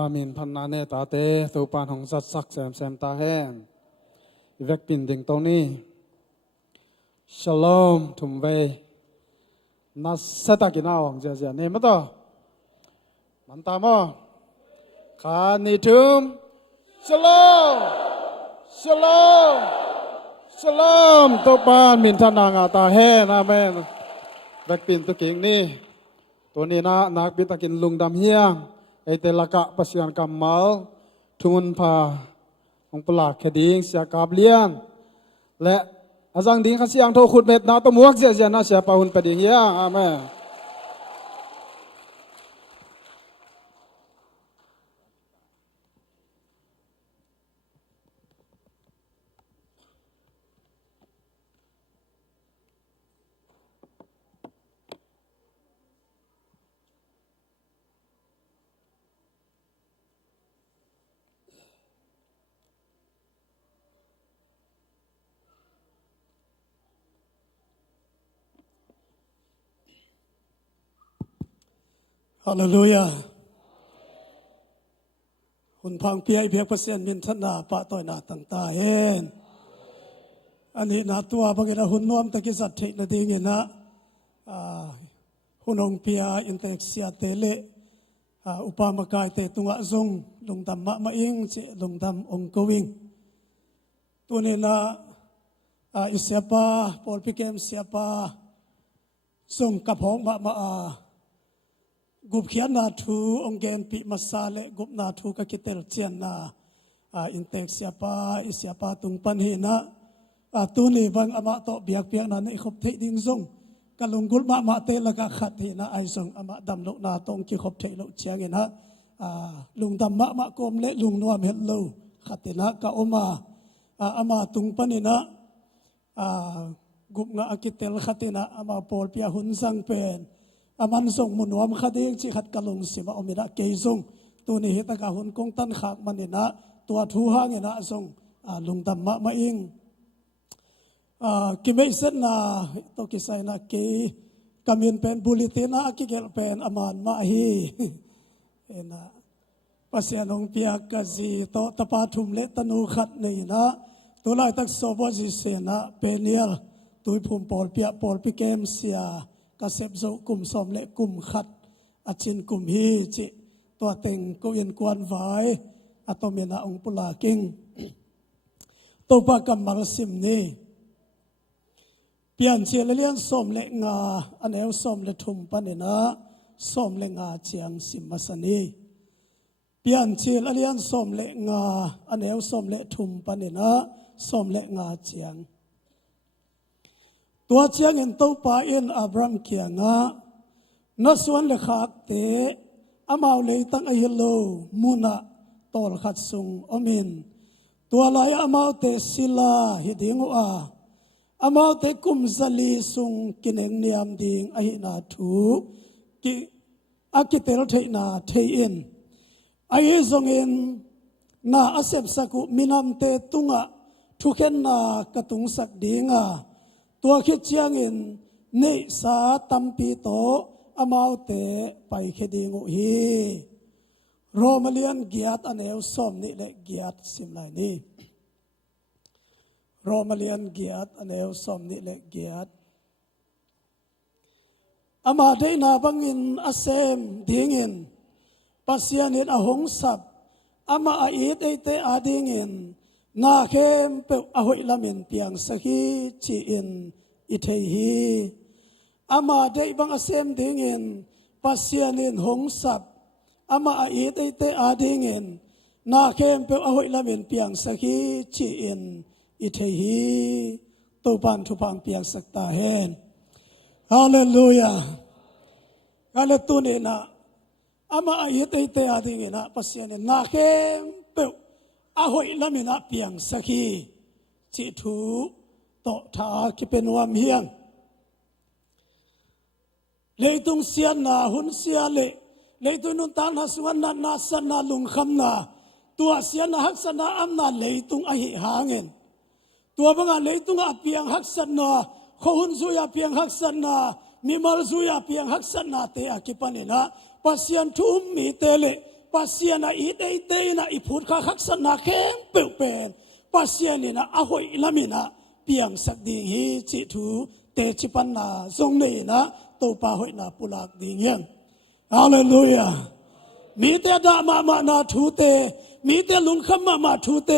ปามินพันนาเนตาเตตูปานของสัตสักแซมตาแห่งอีเวกปินดิ่งตรงนี้ชโลมถุมเวนัสเซตากินเอาเจียเนี่ยมั้งต่อมันตามอ่ะขานิทุมชโลมชโลมชโลมตูปานมินทนางาตาแห่นะแม่เวกปินตุกิงนี่ตัวนี้นะนักบิตากินลุงดำเฮียงไอเตลกะปัสยันกำมัลทุนพาองปลาคดิ้งเสียกาบเลียนและอาจารย์ดิ้งข้าเสียงโทขุดเม็ดนาตมวกเสียนะเสียปาหุนปดิ้งเฮียงอาเมนฮาเลลูยาหุ่นพังเปียเพียกเปอร์เซ็นต์มินทนาปะต่อยนาต่างตาเห็นอันนี้นาตัวบางทีหุ่นนวมตะกิสัตเทนดีเงินนะหุ่นองเปียอินเตกเซียเตเลอุปามากายเตตุงะซงลงดำมะมาอิงเจลงดำองกวิงตัวนี้นะอิเสียปาปอลพิเกมเสียปาซงกับหงมากุบเขียนนาทูองเกนปีมาซาเลกุบนาทูกะกิเตลเจียนนาอินเตกเสียปาอิเสียปาตุงปันหินะตัวนี้บังอามาโตเบียกเปียกนั้นไอขบเทดิ้งซงกะลงกุลมาเตละกะขัดหินะไอซงอามาดำโลนาตงกิขบเทโลเชียงเงินะลุงดำมะกมเลลุงนวมเฮลโลขัดหินะกะอมาอามาตุงปันหินะกุบงากิเตลขัดหินะอามาปอลเปียหุนสังเป็นอามันส่งมุนวมคดีจิขัดกะลงสิมาอมิระเกยส่งตัวนี้เหตุการณ์หุ่นกงตันขากมันนี่นะตัวทูหางนี่นะส่งลุงดำมาอิงกิเมย์เซนนะตัวกิไซนะเกยกามินเป็นบุลิตินะกิเกลเป็นอามันมาฮีเอ็นะปัสยานงเปียกจีโตตะปาทุมเลตนูขัดนี่นะตัวไล่ตักโซบจิเซนะเป็นเนียลตัวภูมิปอลเปียปอลพิเกมเสียกเสพโซกลุ่มสมเลกลุ่มขัดอาชินกลุ่มฮีจิตัวเต็งก็ยินกวนไว้อัตโมเนาองปุลากิงตัวปากำมัลสิมนี้เปลี่ยนเชียเลียนสมเลงาอันเอวสมเลทุมปันเนนะสมเลงาเชียงสิมัสนีเปลี่ยนเชียเลียนสมเลงาอันเอวสมเลทุมปันเนนะสมเลงาเชียงตัวเชียงอินตัวป่าอินอับรามเกียงะนัสวนเลขาเตอามาวเลยตั้งไอฮิโลมุนะตอลขัดซุงอมินตัวลายอามาวเตศิลาฮิดิงอามาวเตกุมซาลีซุงกินเองเนียมดิงไอนาทูกิอากิเตลเทนาเทอินไอซงอินนาอาเซบสักุมินามเตตุงะทุเข็นนากระตุงสักดิงะตัวคิดเชียงอินนิสาตัมปีโตอามาวเตไปคดีงูฮีโรมาเลียนเกียรติอันเอวส้มนี่แหละเกียรติสิมลายนี่โรมาเลียนเกียรติอันเอวส้มนี่แหละเกียรติอามาได้นาบังอินอาเซมดิ้งอินปัสยานินอาหงสับอามาอีดไอเตอาดิ้งอินนาเข้มเปอหอยละมินเปียงสกีจีอินอิเทฮีอามาได้บังอาเซมดิ้งอินปัสยานินหงสับอามาอีดไอเตอาดิ้งอินนาเข้มเปอหอยละมินเปียงสกีจีอินอิเทฮีตัวปันทุพังเปียงสักตาเฮนฮาเลลูยาฮาเลตุนีนะอามาอีดไอเตอาดิ้งอินนะปัสยานินนาเข้มเปอาหอยละมินะเปียงสกีจิทูโตทาคิเป็นวามเฮียงเลยตุงเสียนาหุนเสียเลยตุนุนตานหัสวันนาสนาลุงคำนาตัวเสียนาหักสนาอำนาเลยตุงอหิหาเงินตัวบางเลยตุงอเปียงหักสนาเขาหุนสุยาเปียงหักสนามีมาลสุยาเปียงหักสนาเตอคิปันินะปัสยันทุมมีเตเล ปัสยานะอีเตเตนะอีพูดข้าขักษณะเข้มเปลวเป็นปัสยานี่นะอหอยละมินะเปียงสักดิ่งฮีจิทูเตจิปันนาทรงนี่นะตัวปาหอยนาปุลากดิ่งยังฮาเลลูยามีแต่ดามานาทูเตมีแต่ลุงขมาทูเต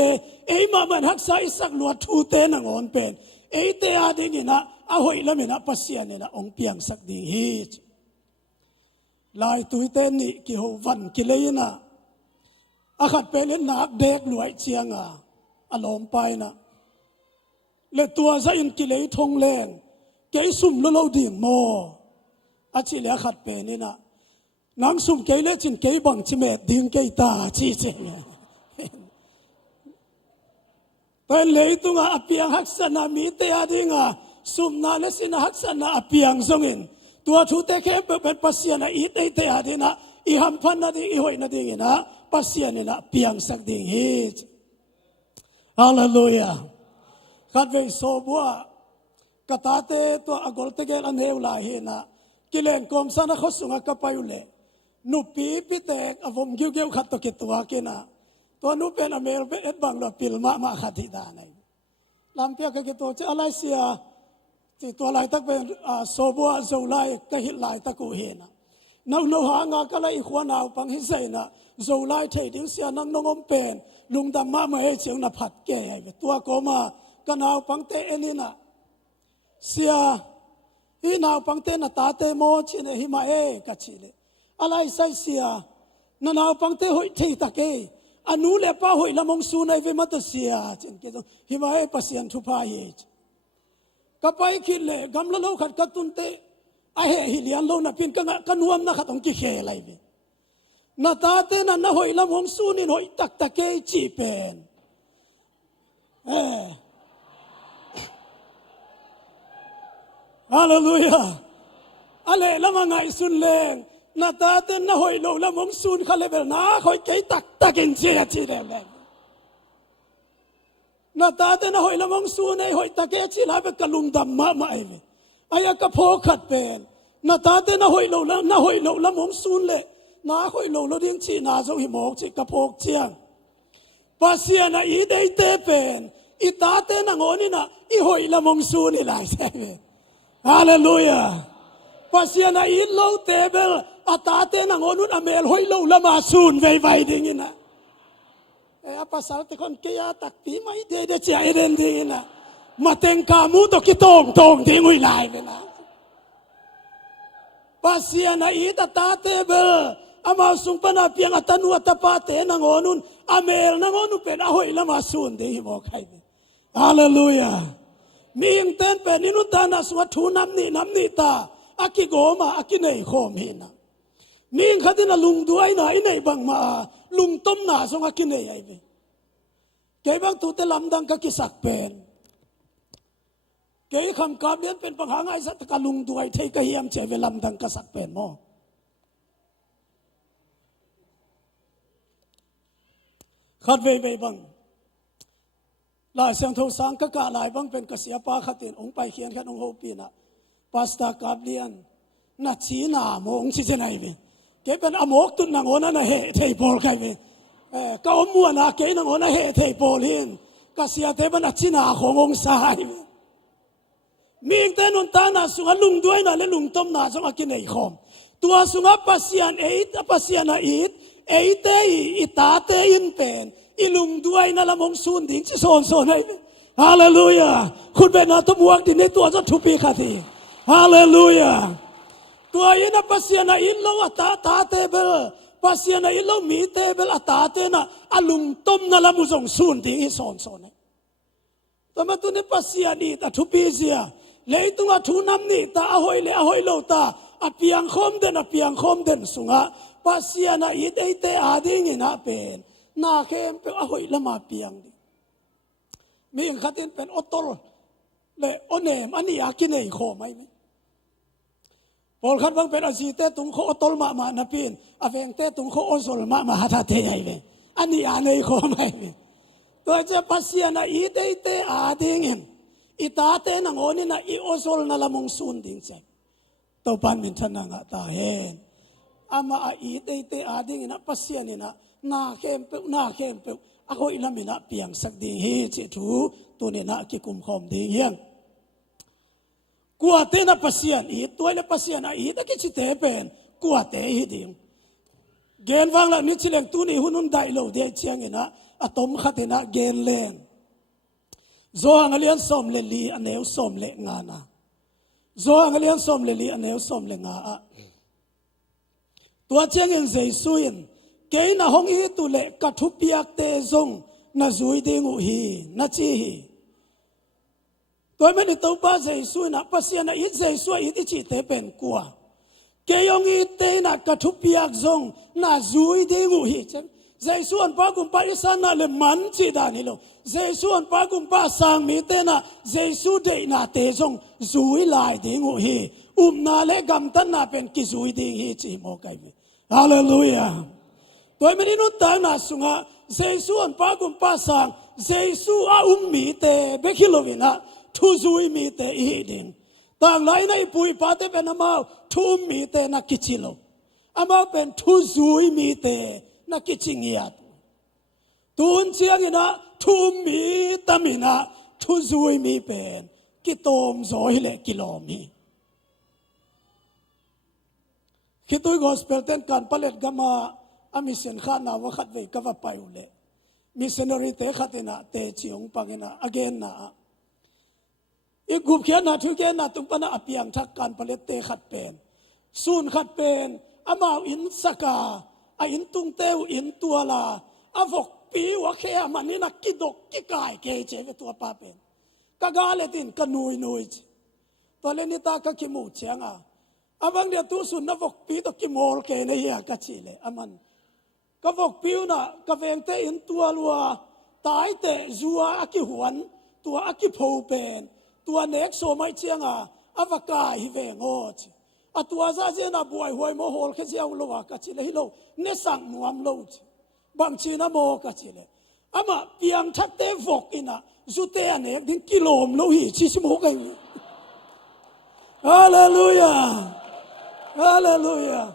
เอ้ยมันฮักษาอิสักลวดทูเตนังอนเป็นเอ้ยเตอาดิ่งนี่นะอหอยละมินะปัสยานี่นะองเปียงสักดิ่งฮีลายตุยเตนนี่กิโหวันกิเลยนะอาขัดเป็นเล่นนักเด็กหน่วยเชียงอารมณ์ไปนะเลตัวซะอินกิเลยทงแรงเกยสุ่มแล้วเราดิ่งโมอาชีเลขัดเป็นนี่นะนังสุ่มเกยเลจินเกยบังชิเมดดิ่งเกยตาชีเจงเป็นเลยตุงอเปียงฮักษณะมีเตอดิ่งสุ่มนาเลสินฮักษณะอเปียงทรงอินตัวทูเตเข้มเป็นปัสยานะอีเตเตอาดินะอีหัมพันนะดิอีหอยนะดินะปัสยานี่นะเปียงสักดิ่งฮีฮาเลลูยาขัดเวโซบัวกตาเตตัวอากอลเตเกลันเฮวลาเฮนะกิเลนกอมสานะเขาสุงกับไปอยู่เลยนุปีพิเตกอวมกิ้วกิ้วขัดตะกิตัวกินะตัวนุเป็นอเมริเป็นเอ็ดบังลปิลมาขัดที่ดานัยลำเปียกกิตัวจะอะไรเสียที่ตัวลายตักเป็นโซบัวโซลายก็หิลายตะกูเฮนะนักหางาก็เลยขวานเอาปังหิเซนะโซลายเทดิ้งเสียนังนงอมเป็นลุงดำมาเมื่อเชียงนับผัดแก่ตัวก็มาก็นาวปังเตเอนี่นะเสียอีนาวปังเตนะตาเตโมชินหิมากัชิเลอะไรใส่เสียนาวปังเตหอยเทตะเกอนุเลป้าหอยละมงสูในเวมัตเสียจนเกจหิมาปัสยันทุพายก็ไปคิดเลยกำลังเราขัดกระตุนเตไอเหฮิเลียนเราน่ะเป็นกันนวมนะขัดองกิเคอะไรเว้นาตาเตน่ะนะหอยละมงสูนี่หอยตักตะเกจีเป็นฮาเลลูยาอะไรละมังไงสุนเลงนาตาเตน่ะหอยเราละมงสูนเขาเลยเป็นนะหอยเกตักตะเกินเจียจีเลยนาตาเตนะหอยละมงสูนไอหอยตะเกียชิลาเปกลุงดำมาไอเวไอยากระโพขัดเป็นนาตาเตนะหอยเราละมงสูนเลยนาหอยเราดิ้งชีนาจงหิมอกชีกระโพกเชียงปัสยานะอีเดเตเป็นอีตาเตนะงอนี่นะอีหอยละมงสูนนี่หลายใช่ไหมฮาเลลูยาปัสยานะอีโลเตเบลอาตาเตนะงอนุนอเมลหอยเราละมาสูนไวดิ้งนะpasal te kon kaya takti mai de chia eden di na mateng kamu to kitong di ngui lai na pasia na ita tate be ama sung pana piang atanu atapate na ngonun amel na ngonu pen ahoy lama sun de mo khai hallelujah ming ten pen inu dana suwa thu nam ni ta akigoma akinei khom hina ming khadina lung duai na inei bang ma lung tom na song akinei ai be kay bang tu te lamdang ka kisak pen kay kham kabian pen panghangay sa takalung duai thei ka hiam che ve lamdang ka sak pen mo khat ve ve bang la siang tho sang ka lai bang pen ka sia pa khatin ong pai khian khan ong ho pi na pasta kablian na chi na mo ong chi chenai ve kay pen amok tun nang ona na he thei bol kai ve ka omua na ke nang ona he thei polin ka sia te ban achina khongong sai ming te nun ta na sunga lung duai na le lung tom na song akinei khom tua sunga pasian na it te ita te in pen ilung duai na lamong sun ding chi son ai hallelujah khut be na to muak din ne tua za thupi khati hallelujah tua ina pasian na in lo ta te bel pasian na ilo mi te bel atate na alung tom na lamu zong sun ding son ai tama tu ne pasian ni ta thupi sia leitunga thunam ni ta ahoi lo ta apiang khom den sunga pasiana ite ading ina pen na kem pe ahoi lama piang di mi khatin pen otol le onem ani akinei kho mai mi pol khat bang pen asite tung kho otol ma na pin aveng te tung kho ozol ma hatha te ai ve ani anei kho mai mi to je pasiana ite ading in itate na ngoni na i ozol na lamong sun din che to pan min than nga ta hen ama a I te ading ina pasian ina na khem pe a hoi lamina piang sak ding hi che thu tu ne na ki kum khom ding hiang kwa te na pasian I toile pasian a I ta ki chi te pen kwa te hi ding gen wang la ni chileng tu ni hunun dai lo de chiang ina atom khatina gen len zo angalian som le li aneu som le ngana zo angalian som le li aneu som le nga a tua chiang in jesuin ke na hong hi tu le ka thu piak te zong na zui ding u hi na chi hi toy me ni to pa jesuin na pasian na I jesu I ti chi te pen kwa ke yong I te na ka thu piak zong na zui ding u hi chang jesu an pa kum pa isan na le man chi da ni lo jesu an pa kum pa sang mi te na jesu de na te zong zui lai ding u hi na le gam tan na pen ki zui ding hi chi mo kai mi hallelujah toy me ni nu ta na sunga jesu an pa kum pa sang jesu a mi te be kilovina thu zui mi te I ding tang lai nai pui pa te pen amao thu mi te na kichilo amao pen thu zui mi te na kichingiat tun chiang ina thu mi tamina thu zui mi pen kitom zoi le kilom hi khitui gospel ten kan palet gama a mission khana wa khat ve ka va pai ule missionary te khatina te chiong pangena again na I gup khian na thu ke na tum pana apiang thak kan palet te khat pen sun khat pen amao in saka a in tung teu in tuala avok pi wa khe manina kidok ki kai ke che ve tua pa pen ka gale tin ka nui to le ni ta ka ki mu chianga awang dia tu sun na vok pi to ki mol ke ne ya ka chi le aman ka vok pi na ka veng te in tualwa tai te zuwa aki huan tua aki pho pen tua nek so mai chianga avaka hi ve ngo atua za je na buai hoi mo hol khe jiao lo ka chi le hi lo ne sang nuam lo bang chi na mo ka chi le ama piang thak te vok ina zu te ane ding kilom lo hi chi mo kai hallelujah hallelujah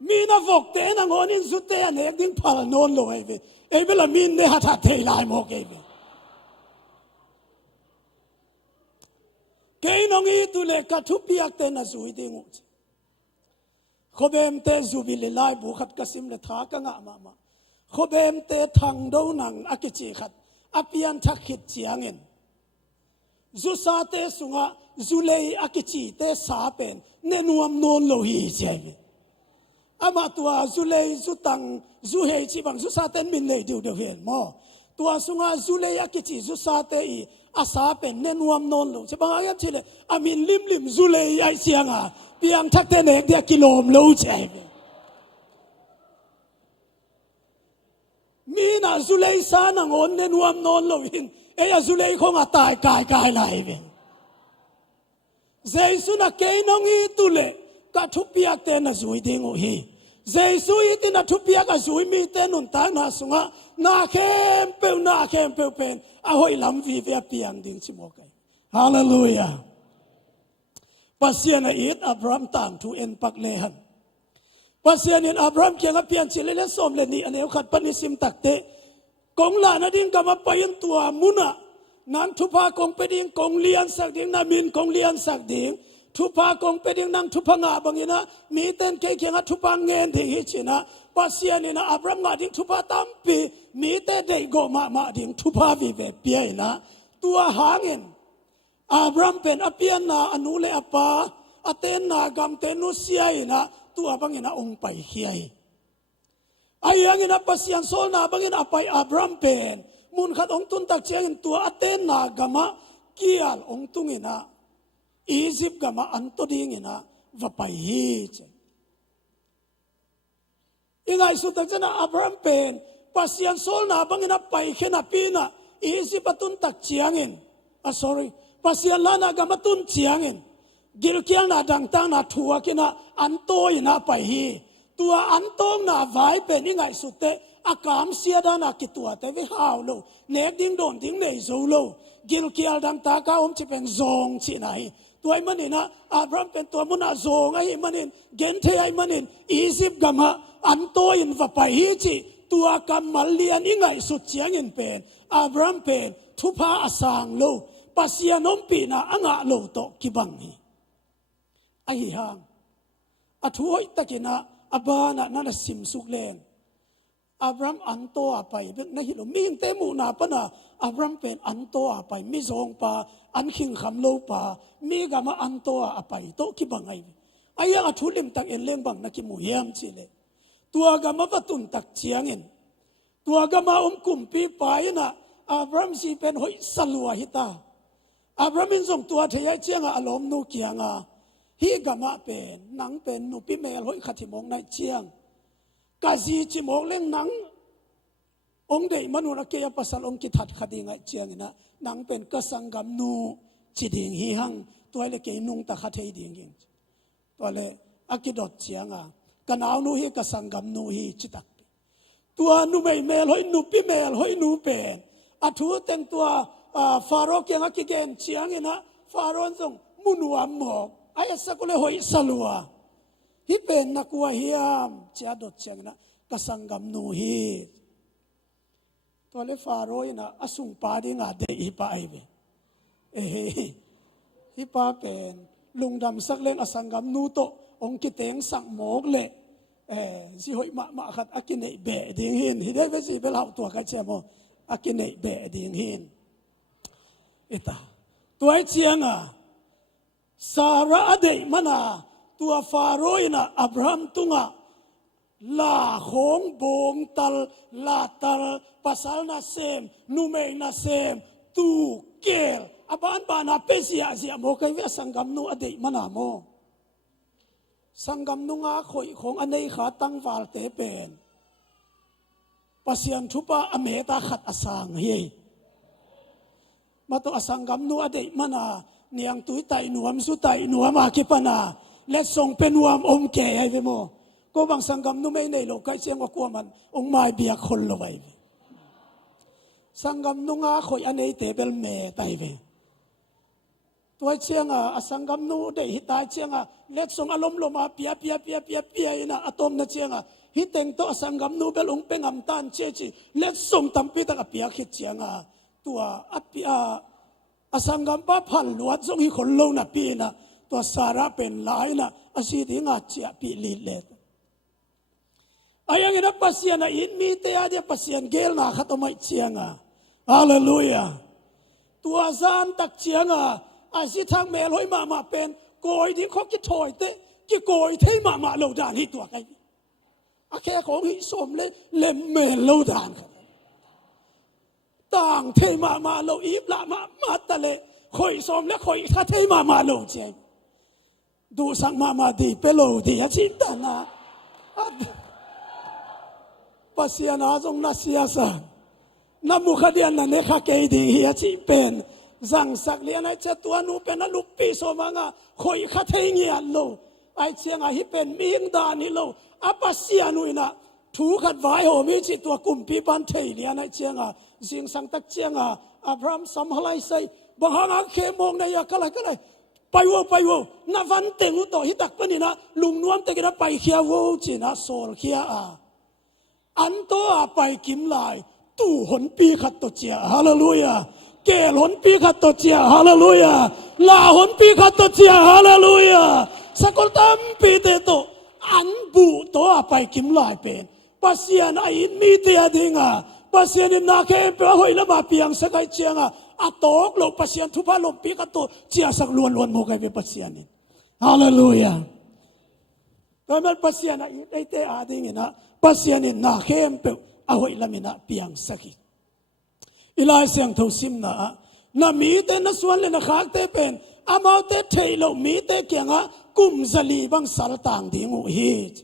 mina vok te na ngon in zu te ane ding phal non lo ai ve e bela min ne ha tha te lai mo ke ve ke nong I tu le ka thu piak te na zui ding u khobem te zubili lai bu khat kasim le tha ka nga ma khobem te thang do nang akichi khat apian thak khit chiangin zu sa te sunga zulei akichi te sa pen ne nuam non lo hi chai ama tua zulei zutang zu hei chi bang zu sa ten min le du de hen mo tua sunga zulei akichi zu sa te I asa pen ne nuam non lo che bang ayam chi le amin lim zulei ai chianga piang thak te nek dia kilom lo chai mina zulei sa na ngon ne nuam non lo hin e ya zulei khong a tai kai lai ve jesu na ke nong I tu le ka thu piak te na zui ding o hi jesu I ti na thu piak a zui mi te nun ta na sunga na khem pe pen a hoi lam vi ve piang ding chi mo kai hallelujah pasian a it Abraham tang thu en pak le han pasian in Abraham kyang a pian chi le som le ni aneu khat panisim takte kong la na ding kama payin tua muna nan thupa kong peding kong lian sak ding na min kong lian sak ding thupa kong peding nang thupa nga bangina mi ten ke kyang a thupa ngen ding hi china pasian in Abraham nga ding thupa tampi mi te dei go ma ding thupa vi ve pia ina tua hangin Abraham pen apian na anule apa aten na gam tenu sia ina tua bangina ong pai hiai ayang ina pasian sol na bangin apai Abraham pen mun khat ong tun tak chiang tua aten na gama kial ong tungina Egypt gama antoding ina vapai hi ingai su tak jana Abraham pen pasian sol na bangina pai khena pina Egypt atun tak chiangin sorry pasian lana gamatun chiangin gilkial na dangtang na thua kina anto ina pai hi tua antong na vai pen ingai su te akam sia da na kitua te vi hau lo nek ding don ding nei zo lo gilkial dang ta ka chi pen zong chi nai ตัวไอ้มันนี่นะอับรามเป็นตัวมุนาโซงไอ้มันนี่เกณฑ์เทไอ้มันนี่อียิปต์กำฮะอันโตอินว่าไปฮิจิตัวกำมัลเลียนยังไงสุดเสียงอินเป็นอับรามเป็นทุพาอสางโลปัสยานมปีนะอ่างโลโตกิบังฮีไอ้ห่างอัทุยตะกินะอับบานะนั่นสิมสุกเลนอับรามอันโตไปเป็นนหิโลมีงเตมูนาปนะอับรามเป็นอันโตไปมิซองปาอันขิงคำโลปามีกามาอันโตไปโตกิบังไงไอ้ยังอัทุลิมตักเอ็นเลี้ยงบังนักกิมูเฮียมสิเลตัวกามาประตุนตักเชียงเงินตัวกามากุมปีไปนะอับรามสิเป็นหอยสลัวฮิตาอับรามมินส่งตัวเทียเชียงอารมณ์นูเกียงฮีกามาเป็นหนังเป็นนูปีเมลหอยขัดมองในเชียงกาซีจิมองเล่งหนังองเดมนุนเกียปัสสลงกิทัดคดีไงเชียงนะหนังเป็นกษังกำนูจิดิงฮีหังตัวเล็กเกนุงตะขัดเฮดิงยิงตัวเล็กอากิดอดเชียงกันเอานูฮีกษังกำนูฮีจิตักตัวนูไม่เมลหอยนูปีเมลหอยนูเป็นอัทุเต็งตัวฟาโรห์ยังกิเกนเชียงนะฟาโรห์ส่งมุนวามหมอกไอ้สักเลยหอยสลัวฮิเป็นนักว่าเฮียมเจ้าดดเชียงนะกษังกำนูฮีตัวเลฟาโรห์นะอสุงปาดิงาเดฮิปาไอเบฮิปาเป็นลุงดำสักเล่งอสังกำนูโตองกิเตงสังหมกเละสิหอยมาขัดอากินเนเบดิงหินฮิได้เวสิเปล่าตัวกันเชมอากินเนเบดิงหินอิตาตัวไอเชียงสาระเดมันตัวฟาโรห์นะอับราฮัมตุงลาของบงตัลลาตัลปัสลนาเซมนูเมนาเซมตูเกลอบานบานาเปเซียเซียโมกัยเวสังกัมนูอดีมันโมสังกัมนูงาขอยของอันนี้ขาตั้งวาลเตเป็นปัสยันทุปะอเมตาขัดอสังเฮมาตัวอสังกัมนูอดีมันเนียงตุยไตหนวมสุไตหนวมอาคิปนาและส่งเป็นนวมอมแก่ให้เวโมก็บางสังกัมนูไม่ในโลกใกล้เชียงว่ากลัวมันองค์ไม่เบียคนละไว้สังกัมนูงาคอยอันนี้เตเบลเมไตเวตัวเชียงสังกัมนูได้ฮิตายเชียงเล็กส่งอารมณ์ลมาเปียนะอะตอมนะเชียงฮิตเต็งโตสังกัมนูเบลองเป็นอัมตันเชจิเล็กส่งตั้มปีตะกับเปียคิดเชียงตัวอัปปีสังกัมป้าพันลวดส่งฮิคนโลนะปีนะตัวสาระเป็นหลายนะอาศิดิงาเจียปีลีเลตอายังงี้นะปัสยานะอินมีเตียเดียปัสยานเกลนะขัดไม่เชียงฮาเลลูยาตัวซานตักเชียงอาศิทางเมลอยมาเป็นโกยที่เขาคิดถอยเตะกี่โกยที่มาโลดานที่ตัวไงอาแค่ของหิสมเลยเล่มเมลโลดานต่างเทมาโลอีฟละมาตะเลคอยสมและคอยถ้าเทมาโลเจดูสังมาดีเปโลดีอาชิตานะปัสยานาจงนัสยาสันน้ำมุขเดียนนั่นเองข้าเกยดีเฮียจีเป็นจังสักเลียนไอเจ้าตัวนูเป็นลูกปีโซมังคอยข้าเทียนโลไอเชียงฮิเป็นมีงดานิโลอาปัสยานุยนะถูกขัดไว้โหมีจิตตัวกลุ่มปีบันเทียนไอเชียงจิงสังตักเชียงอับรามสัมหลายใส่บางครั้งเคมองในยาก็เลยไปวัวนาวันเต็งอุตหิตักปนินะลุงนวมเตกินะไปเขียวจีนะโซลเขียอันโตไปกิมลายตู้หนปีขัดตัวเจียฮาเลลูยาเกลหนปีขัดตัวเจียฮาเลลูยาลาหนปีขัดตัวเจียฮาเลลูยาสกุลตัมปีเตโตอันบูตัวไปกิมลายเป็นปัสยานอินมีเตียดิงปัสยานินาเคเปหอยละมาเปียงสกายเจียงอัตอกโลปัสยานทุพาลมปีขัดตัวเจียสักล้วนโมกายเปปัสยานิฮาเลลูยาแต่เมื่อปัสยานอินได้เตะอาดิงนะปัสยานินาเคมเปเอาไว้ละมินะเปียงสักอีลายเสียงทุสิมนะมีเตนะส่วนเลยนะขากเตเป็นอามาเตเทโลมีเตเกียงกุมซาลีบังสารต่างดิ่งอุฮิต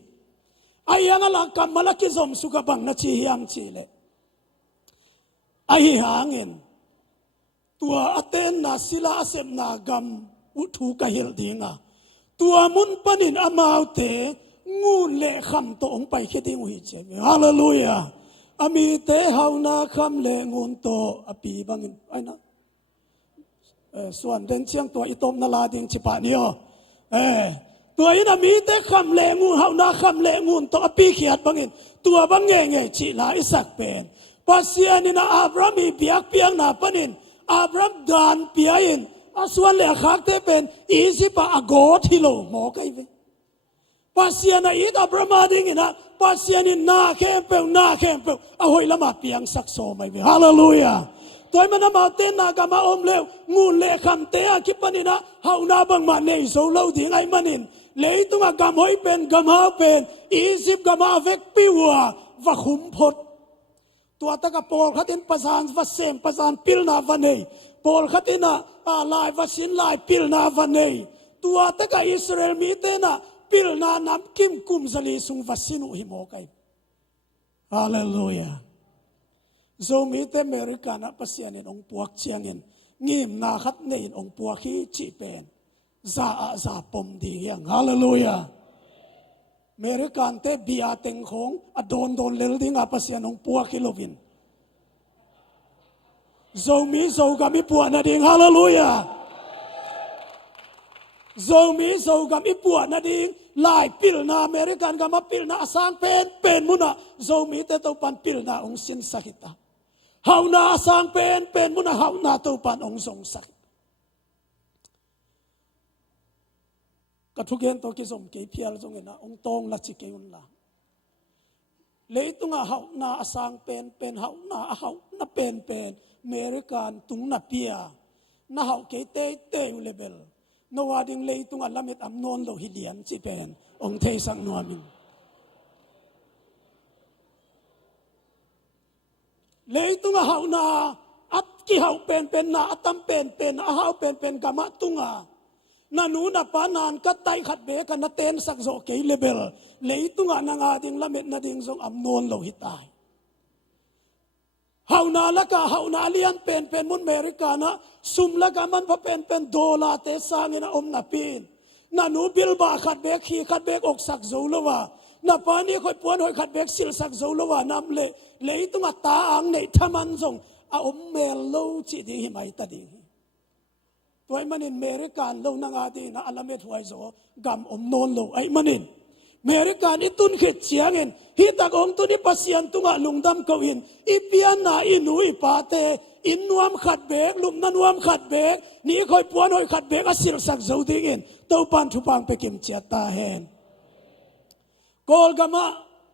อายังละกำมาละกิจอมสุขบังนะชีฮิอัมชีเลอาฮิหางินตัวอเตนนาศิลาเสมนากำอุทุกะเฮลดิ่งตัวมุนปนินอามาเตงูเละคำตัวองไปคิดดิ่งอุฮิตเจฮาเลลูยาอามีเตหาวนาคำเลงูนโตอปีบังอินไอ้นะ ส่วนเดินเชียงตัวอิตมนาลาดิงชิปานิโอตัวอินามีแต่คำเลงูเฮานาคำเลงูตัวอปีเขียดบังอินตัวบังเงยชิลาอิสักเป็นปัสยานินาอับรามีเปียกเปียงนาปนินอับรามดานเปียอินส่วนเลขาเตเป็นอีสิปะอโกทิโลหมอไกเวปัสยานาอิดอับรามาดิงินะปัสยานินาเข้มเปนาเข้มเปอหอยละมาเปียงสักโซไม่เวฮาเลลูยาตัวมันมาเต้นนากามาอมเลวงูเลคำเตะคิปนินะเฮานาบังมาเนยโซเลวดิ่งไอมันินเลยตุงกามหอยเป็นกามหาเป็นอีสิบกามหาเวกปิววะขุมพดตัวตะกะโปลขัดินประสานวัเซมประสานปิลนาวันเนยโปลขัดินะลายวัสินลายปิลนาวันเนยตัวตะกะอิสราเอลมีเตนะปิลนานำคิมกุมซาลีสุงวัสินุหิโมกัยฮาเลลูยาโซมีเตเมริกานะปัสยานินองปวกเชียงินงิมนาขัดเนนองปวกฮีจีเป็นซาปมดีอย่างฮาเลลูยาเมริกันเตบีอาเต็งของอโดนเลลดิ้งอาปัสยานองปวกฮิโลวินโซมีโซกามิปวนาดิ้งฮาเลลูยาโซมีโซกามิปวนาดิ้งลายปิลนาอเมริกันกามาปิลนาสร้างเป็นมุนะโซมีเตตัวปันปิลนาองสินสักิตาเฮานาสร้างเป็นมุนะเฮานาตัวปันองสงสักก็ทุกอย่างตัวกิสมเกี่ยเพียรจงเห็นนะองตองลัชิเกี่ยนละเลยตุงาเฮานาสร้างเป็นเฮานาเป็นเมริกันตุงนาเปียนาเฮาเกี่ยเตอยู่เลเบลนวาดิงเลยตุงาละเม็ดอัมนนโลหิเลียนจีเป็นองเทสังนัวมินเลยตุงาเฮานาอัดกี่เฮาเป็นนาอัตตัมเป็นเฮาเป็นกามะตุงานานูนาปานานก็ไตขัดเบกันนาเตนสักโซเกยเลเบลเลยตุงานางาดิงละเม็ดนาดิงทรงอัมนนโลหิตายเฮานาละกะเฮานาเลียนเป็นมุนเมริกานะซุมละกะมันพอเป็นโดลาเตสางินะอมนาปีนนานูบิลบาขัดเบกขีขัดเบกอกสักโซลวะนาปานี่คอยปวนคอยขัดเบกสิลสักโซลวะนำเลยตุงาตาอังในทามันทรงอมเมลโลจิดิหิไม่ตัดดิตัวมันอินเมริกันโลนังอาดีนะอัลเมทไวโซกำอมนนโลไอมันอินเมริกันอิตุนเขตเชียงเงินฮิตากองตุนิปัสยันตุงะลุงดำเขาอินอีเปียนนาอินุยปาเตอินนวมขัดเบกลุมนันวมขัดเบกนี่คอยปวนคอยขัดเบกอสิลสักโซดิงินตัวปันทุปังไปกิมเจียตาเฮนกอลกามา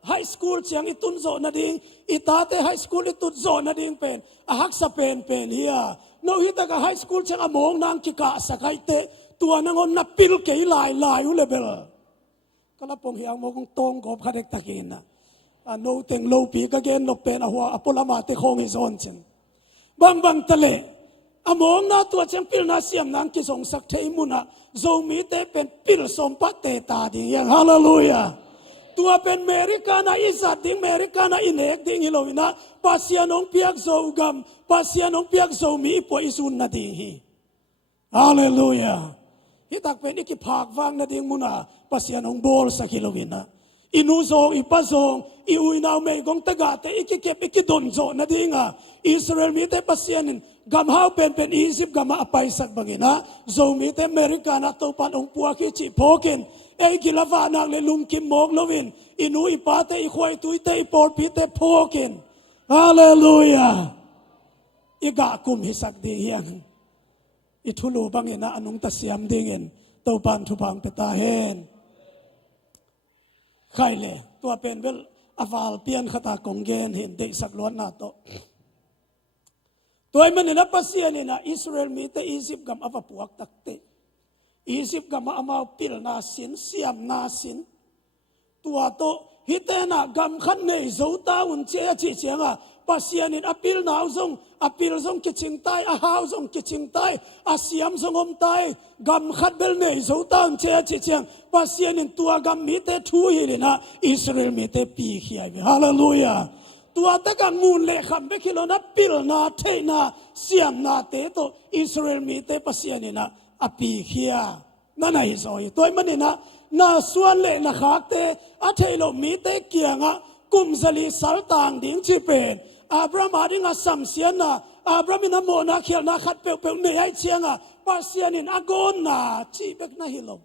ไฮสคูลเชียงอิตุนโซนาดิงอิตาเตไฮสคูลอิตุนโซนาดิงเป็นอาฮักสเปนเฮียโนฮิตากะไฮสคูลเชียงอมองนางกิกะสกายเตตัวนางอนนับปิลเกยลายอุเลเบลก็ละปงเฮียงมองตรงกบขัดเด็กตะกินนะโนเต็งโลปีกะเกนโลเป็นหัวอปลามาเตคงอิซอนเชนบางทะเลอมองนาตัวเชียงปิลนาเสียมนางกิสงสักเทมุนะโซมีเตเป็นปิลสมปะเตตาดีอย่างฮาเลลูยาตัวเป็นเมริกานาอิสัดดิ้งเมริกานาอินเอกดิ้งฮิโลวินะปัสยานองเปียกโซกัมปัสยานองเปียกโซมีปวยสุนนาดิ้งฮีฮาเลลูยาฮิตักเป็นอิกิภาควังนาดิ้งมุนะปัสยานองโบลสักฮิโลวินะอินูโซอิปัสโซอิอุยนาวเมกงตะกาเตอิกิเก็บอิกิดนโซนาดิ้งอ่ะอิสราเอลมีเตปัสยานินกำหาเป็นอียิปต์กำมาอภัยสักบังนะโซมีเตเมริกานาตัวปันองปัวคิจิโพกินเอกิลาวานักเลลุงกิมโมกโลวินอินุอิปาเตอิควายตุยเตอิปอลปีเตโพกินฮาเลลูยาอิกากุมฮิสักดีเฮียงอิทุลูบังเงินอนุงตัสยามดีเงินตัวปันทุพังเปตาเฮนใครเลยตัวเป็นเวลอวาลเปียนขตากงเกนเห็นเด็กสักล้วนนาโตตัวมันเนี่ยนับภาษาเนี่ยนะอิสราเอลมีแต่อียิปต์กับอวปวกตักเตอียิปต์กับอามาปิลนาสินเสียมนาสินตัวโตฮิตเนะกำขันในโจตาอุนเชียจีเชียงอ่ะภาษาเนี่ยอปิลนาวซงอปิลซงกิจิงไตอาฮาวซงกิจิงไตอาเสียมซงอมไตกำขัดเบลในโจตาอุนเชียจีเชียงภาษาเนี่ยตัวกำมีแต่ทูฮิลินะอิสราเอลมีแต่ปีขี้ไอฮาเลลูยาตัวตะกังงูเล็กคำเบคิโลนับปิลนาเทนาเสียมนาเตโตอิสราเอลมีแต่ภาษาเนี่ยนะอปีเขียนั่นไอ้ซอยตัวมันนี่นะน่าส่วนเล่นะขากเตอเทโลมีเตเกียงะกุมสลีสัลต่างดิ้งชีเป็น อับราฮัมดิ้งอาสัมเสียนนะอับราฮัมนะโมนะเขียนนะขัดเปลวเปลวเนยให้เชียงปัสเซียนินอากอนนะชีเบกนะฮิลม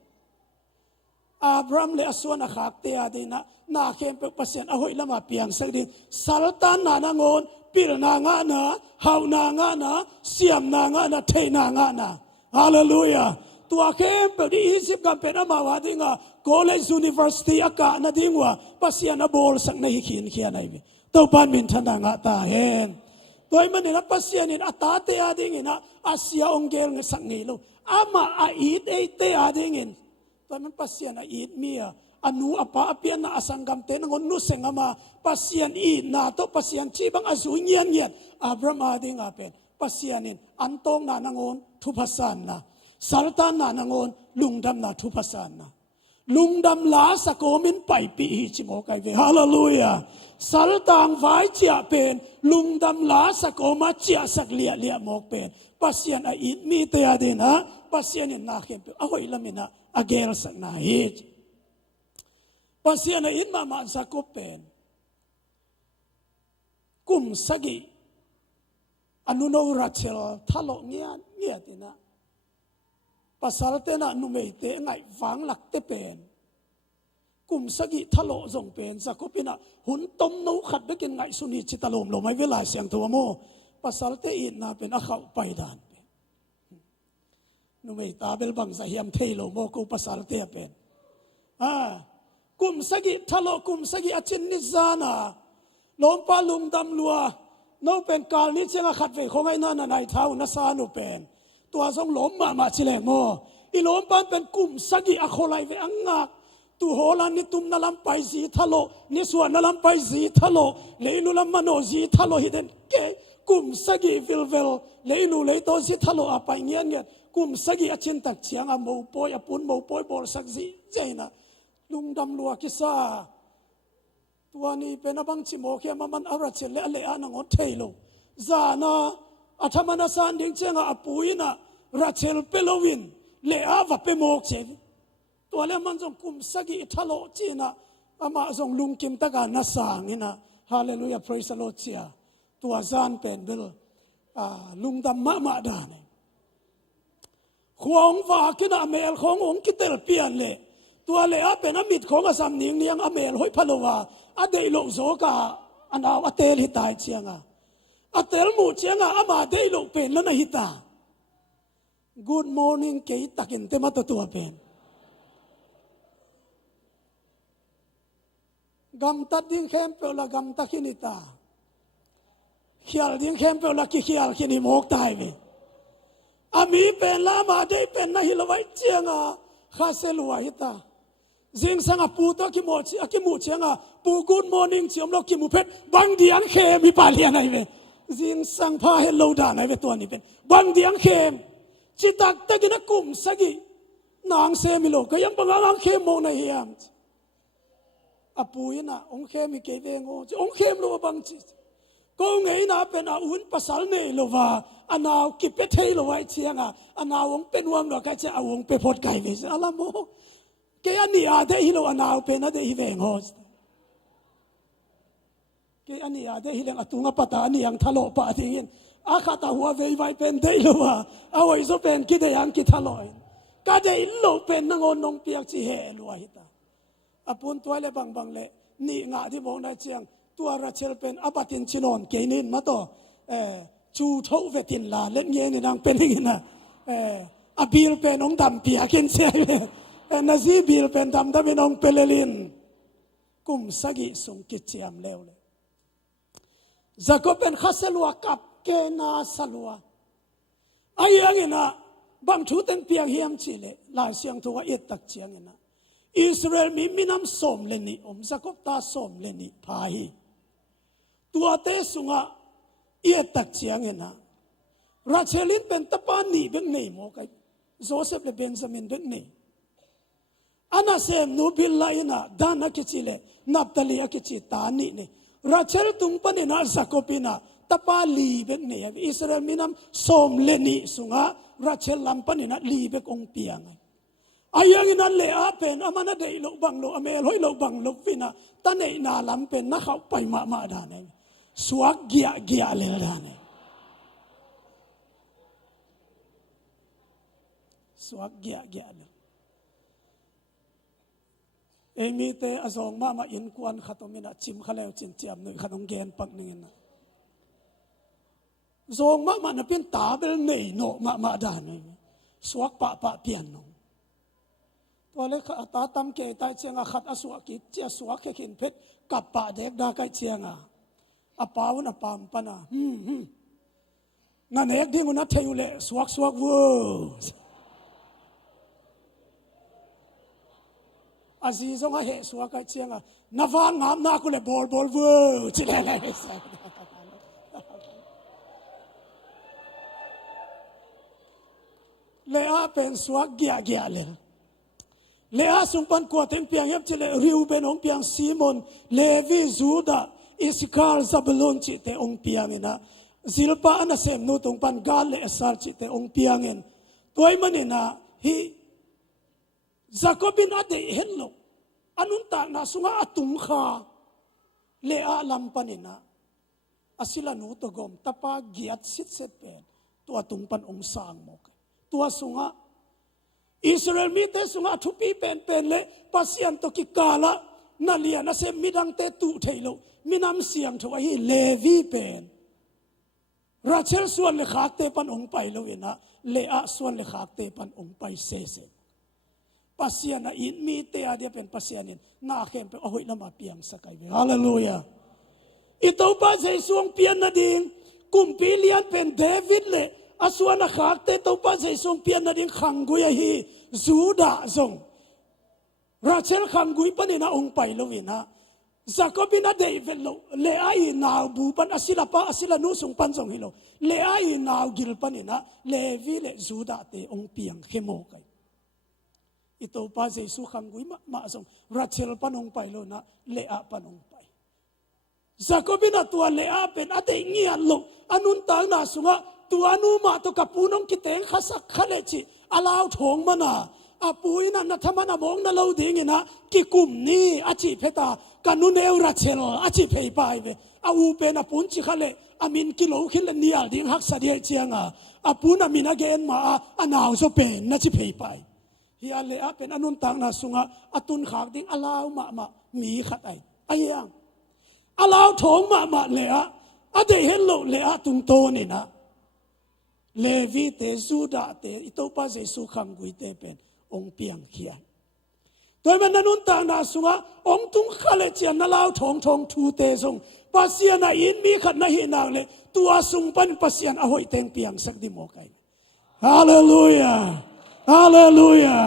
อับราฮัมเลอส่วนอาขักเตียดีนะนาเข้มเปลวปัสเซียนอหอยละมาเปียงสักดิสัลตันนานางอนปิรนางานะฮาวนางานะเสียมนางานะเทนางานะฮาเลลูยาตัวเข้มเปลวที่อียิปต์กันเป็นอามาวาดิ้งCollege University aka na dingwa pasien na bol sak na hikin khian ai bi to ban min thana nga ta hen toy man na pasien in atate ading ina asia ongel nga sak ngi lo ama a it e te ading in toy man pasien a it mia anu apa apian na asanggam te ngon nu sengama pasien I na to pasien chi bang azu ngian ngian Abraham ading apen pasien in antong na nangon thupasan na saltan na nangon lungdam na thupasan naลุงดำลาสโกมินไปปีจิโมไกเวฮาเลลูยาสัลต่างไว้เจียเป็นลุงดำลาสโกมาเจียสักเลียหมกเป็นปัสยานอินมีเตียดินะปัสยานินนาเข้มเป็นเอาไว้ละมินะอาเกลสักนาฮิจปัสยานอินมาสักกเป็นกุมสกิอนุโนราเชลทะโลเงียตินะpasal tena numei te ngai wang lak te pen kum sagi thalo zong pen zakopina hun tom no khat bekin ngai suni chitalom lo mai vela siang to mo pasal te in na pen a khau pai dan pe numei tabel bang za hiam thailo mo ko pasal te pen kum sagi thalo kum sagi achin ni zana lompa lum dam lua no pen kal ni chenga khat ve khongai na nai thau na sa nu penตัวทรงหลอมมาชิเลงโมอีหลอมปานเป็นกลุ่มสกิอโคไลเวอังงักตัวโหลันนี่ตุมนาลัมไปสีทะโลนี่ส่วนนาลัมไปสีทะโลเลนุลัมมโนสีทะโลฮิเดนเกกลุ่มสกิวิลเวลเลนุเลโตสีทะโลอไปเงี้ยกลุ่มสกิอชินตักเชียงอโมปอยอปุนโมปอยบอลสักสีเจนะลุงดำลัวกิซาตัวนี้เป็นบังชิโมเขียมันอาราเชลเลอันงอเทโลจานาอาธรรมนัสานดิ้งเชียงอปุยนะราเชลเปโลวินเลอาวับเปโมกเชฟตัวเลมันส่งกุมสกิทะโลจีนะอามาส่งลุงกิมตะการนัสางนะฮาเลลูยาพระสิโลเชียตัวจานเป็นเบลลุงดำมาดานขวงว่ากินอเมลขององค์กิเตลเปียนเลตัวเลอาเป็นอมิตของอาสัมนิงเนียงอเมลหอยพะโลวาอเดโลโซกาอันเอาอเตลฮิตายเชียงอเตลมูเชียงอามาเดโลเป็นแล้วนะฮิตาGood morning เกยตักินเตมาตัวเป็นกำตัดดิ้งเข้มเปล่ากำตักินิตาเขียลดิ้งเข้มเปล่าขี้เขียลขี้นิโมกตายไปอามีเป็นลามาได้เป็นนะฮิลไว้เจียงข้าเซลวาฮิตาจิงสังปูตะกิโมชิกิมูเชียงปู Good morning เชียมเรากิมูเพชรบังเดียงเข้มมีปาเลียนไหนไปจิงสังพาเฮลโลดาไหนไปตัวนี้เป็นบังเดียงเข้มจิตักตะกินักกุมสกินางเซมิโลก็ยังบังอังเข้มโมนะเฮียมอปุยนะองเข้มมีเกเวงโองเข้มโลบังจิก็ไงนะเป็นอาอุนภาษาเนโลวาอันเอากิเปเทโลไว้เชียงอันเอาองเป็นวังดอกไก่จะเอาองไปพดไก่เวสอะไรโมเกอันนี้อาเดฮิโลอันเอาเป็นอาเดฮิเวงโฮสเกอันนี้อาเดฮิเลงอตุงปะตาอันนี้ยังทะโลปะทิ้งอาคาตาหัวเวย์ไว้เป็นได้หรือว่าเอาไว้จะเป็นกิเลยังกิทลอยก็ได้หลบเป็นนงนงเปียกจีเหลวหิตาอปุนตัวเล็บางเล่นี่งาที่มองได้เชียงตัวราเชลเป็นอบัตินชินอนเกนินมาต่อจูเท่าเวตินลาเล่นเงี้ยนี่นางเป็นอย่างนี้นะอบิลเป็นองดำเปียกินเชียนาซีบิลเป็นดำเป็นองเปเลลินกุมสกิสงกิจเจียมเลวเลยจะก็เป็นข้าศึกกับเกนาสลัวไอ้ยังไงนะบางชุดเป็นเพียงเฮียมชิเลหลายเสียงตัวเอ็ดตักเชียงนะอิสราเอลมีน้ำส้มเลนี่จะก็ตาส้มเลนี่พายตัวเตสุงะเอ็ดตักเชียงนะราเชลินเป็นตะปานีเบงนี่โมกัยโจเซฟเลเบนจามินเบงนี่อันนั้นเซมนูบิลไลนะดานักจิเลนับตลีอักจิตานีนี่ราเชลตุงปนินาจะก็ปินะตะปาลีเบกเนี่ยอิสราเอลมีน้ำส้มเลนี่สุงะราเชลลัมปนินะลีเบกองเปียงไอ้ยังนั้นเลยเป็นอามันได้โลบังโลอเมลอยโลบังโลฟินะตอนนี้นาลัมเป็นนักเขาไปมาดาน สวกเกียเกียเลยนะเนี่ยสวกเกียเกียเลยเอมีเตอสองมาอินควันขัดตมินะชิมขเลวจินเจียมหนึ่งขนมเกนปักหนึ่งนะสองมาน่ะเป็นตาเบลเนยโนมาด่านเลยสวกปะเปียนนงตัวเล็กตาตำเกยตายเชียงขัดอสวกิเจียสวกแค่ขินเพชรกับปะเด็กดาไกเชียงอาปาวนะปามปนะนั่นเอกที่มันนัดเทวเลสวกเวอร์อาซีซงเหสวกไกเชียงนาฟานงามนากุเลบอลเวอร์จิเลเลเลอาเป็นสวกเกียเลยเลอาสุงปันกวาดเต็งเปียงเย็บจิเลริวเป็นองเปียงซีมอนเลวีจูดาอิสคาร์ซับลอนจิเตองเปียงนะซิลปาอันเซมโนตงปันกาเลเอสาร์จิเตองเปียงเงินตัวมันนะฮีจากบินอเดเฮลโลอันุนตานาสุงอาตุมขาเลอาลัมปันนะอาศิลานุตกอมตาปาเกียรติสิทธิ์เสร็จเป็นตัวตุงปันองสางมกตัวสุงอิสราเอลมีเตสุงทุปีเป็นเลปัสยันตกิกาละนาเลียนะเซมิดังเตตุเทโลมินำเสียงถวายเลวีเป็นราเชลส่วนเลขาเตปันองไปโลเวนะเลอะส่วนเลขาเตปันองไปเซปัสยันอินมีเตอาเดียเป็นปัสยันินนาเข้มไปโอ้ยละมาเปียงสกายเวฮาเลลูยาอิตาปัสเซสวงเปียนนาดิงกุมปีเลียนเป็นเดวิดเลอาส่วนนักขากเตตปัสเซสวงเปียนนาดิงขังกุยฮีจูดาซงราเชลขังกุยปนินาองไปโลเวนะจากบินอเดวิดโลเลไอนาบูปันอสิลาปะอสิลานุสุงปันซงฮิโลเลไอนากิลปันินะเลวีเลจูดาเตองเปียงเขโมกัยอิโตปาเจสุขังกุยมาซงราเชลปันองไปโลนะเลอะปันองไปจากบินตัวเลอะเป็นอเดเงียนโลอนุนตางนาสุงะตัวอนุมาตัวกับปูนองกิเตงขัสักขเลจิอาลาวทงมานาอาปุยนั่นนัทมันมองนั่นเราดิ้งนะกิกุมนี่อาชีพตากันนุเนวราเชลอาชีพไปไปเวอาอูเป็นอาปุนจิขเลอามินกิโลคิลเนียดิ้งฮักษาเดียเจียงอาปุนอามินาเกนมาอาหนาวโซเป็นนาจิเพย์ไปเฮียเลอาเป็นอนุนตังนาสุงะอาตุนขากดิ้งอาลาวมามีขัดไอไอ้ยังอาลาวทงมาเลอาอาเดเฮลโลเลอาตุงโตนี่นะเลวีเตซูดาเตอิโตปาเจสุขังกุยเตเป็นองเปียงเขียนโดยมันนุนตางนาสุงะองตุงขเลเจียนนาลาวทองทูเตซงปัสยานาอินมีขัดนาหินางเลตัวสุงปันปัสยานอหอยเตงเปียงสักดิโมกัยฮาเลลูยาฮาเลลูยา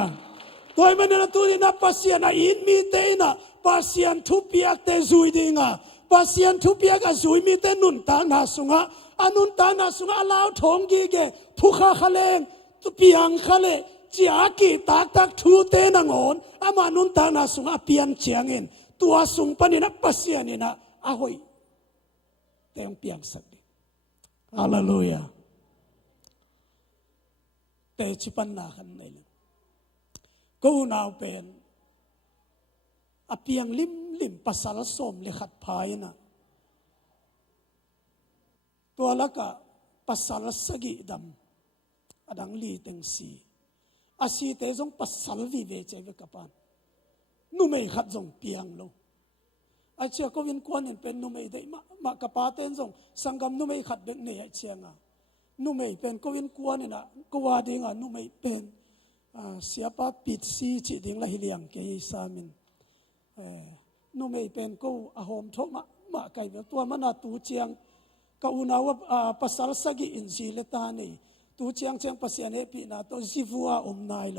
โดยมันนตุนินาปัสยานาอินมีเตนะปัสยานทุเปียกเตซุยดิงะปัสยานทุเปียกอซุยมีเตนุนตางนาสุงะอนุนตางนาสุงะลาวทองกีเกผู้ข้าขเลงตุเปียงขเลจากีตักทูเตนังอนอามานุนตานาสุงอาเปียนเชียงเงินตัวสุงปนินับปัสยานินะอาหอยเต็มเปียงสักดิฮาเลลูยาเตชิปันนาขันในเลยกูนาวเป็นอาเปียงลิมปัสสารสมเลขัดพายนะตัวละกะปัสสารสกิดำอดังลีเต็งซีอาศีเตจงปัสสาวะเวเจเวกับปานนุ่มเอขัดจงเปียงโลอาเชียก็วินควันเป็นนุ่มเอได้มากับปาเตนจงสังกรรมนุ่มเอขัดเบกเนยเชียงนุ่มเอเป็นก็วินควันนะก็ว่าดิ่งนุ่มเอเป็นเสียป้าปิดซีจิดิ่งละฮิเลียงเกยสามินนุ่มเอเป็นก็อาหอมทกมาไก่ตัวมันตูเชียงก็อุณาวปัสสาวะสกิอินซีเลตานีตูเชียงปัสยานเฮปีนาตัวซิฟัวนายโล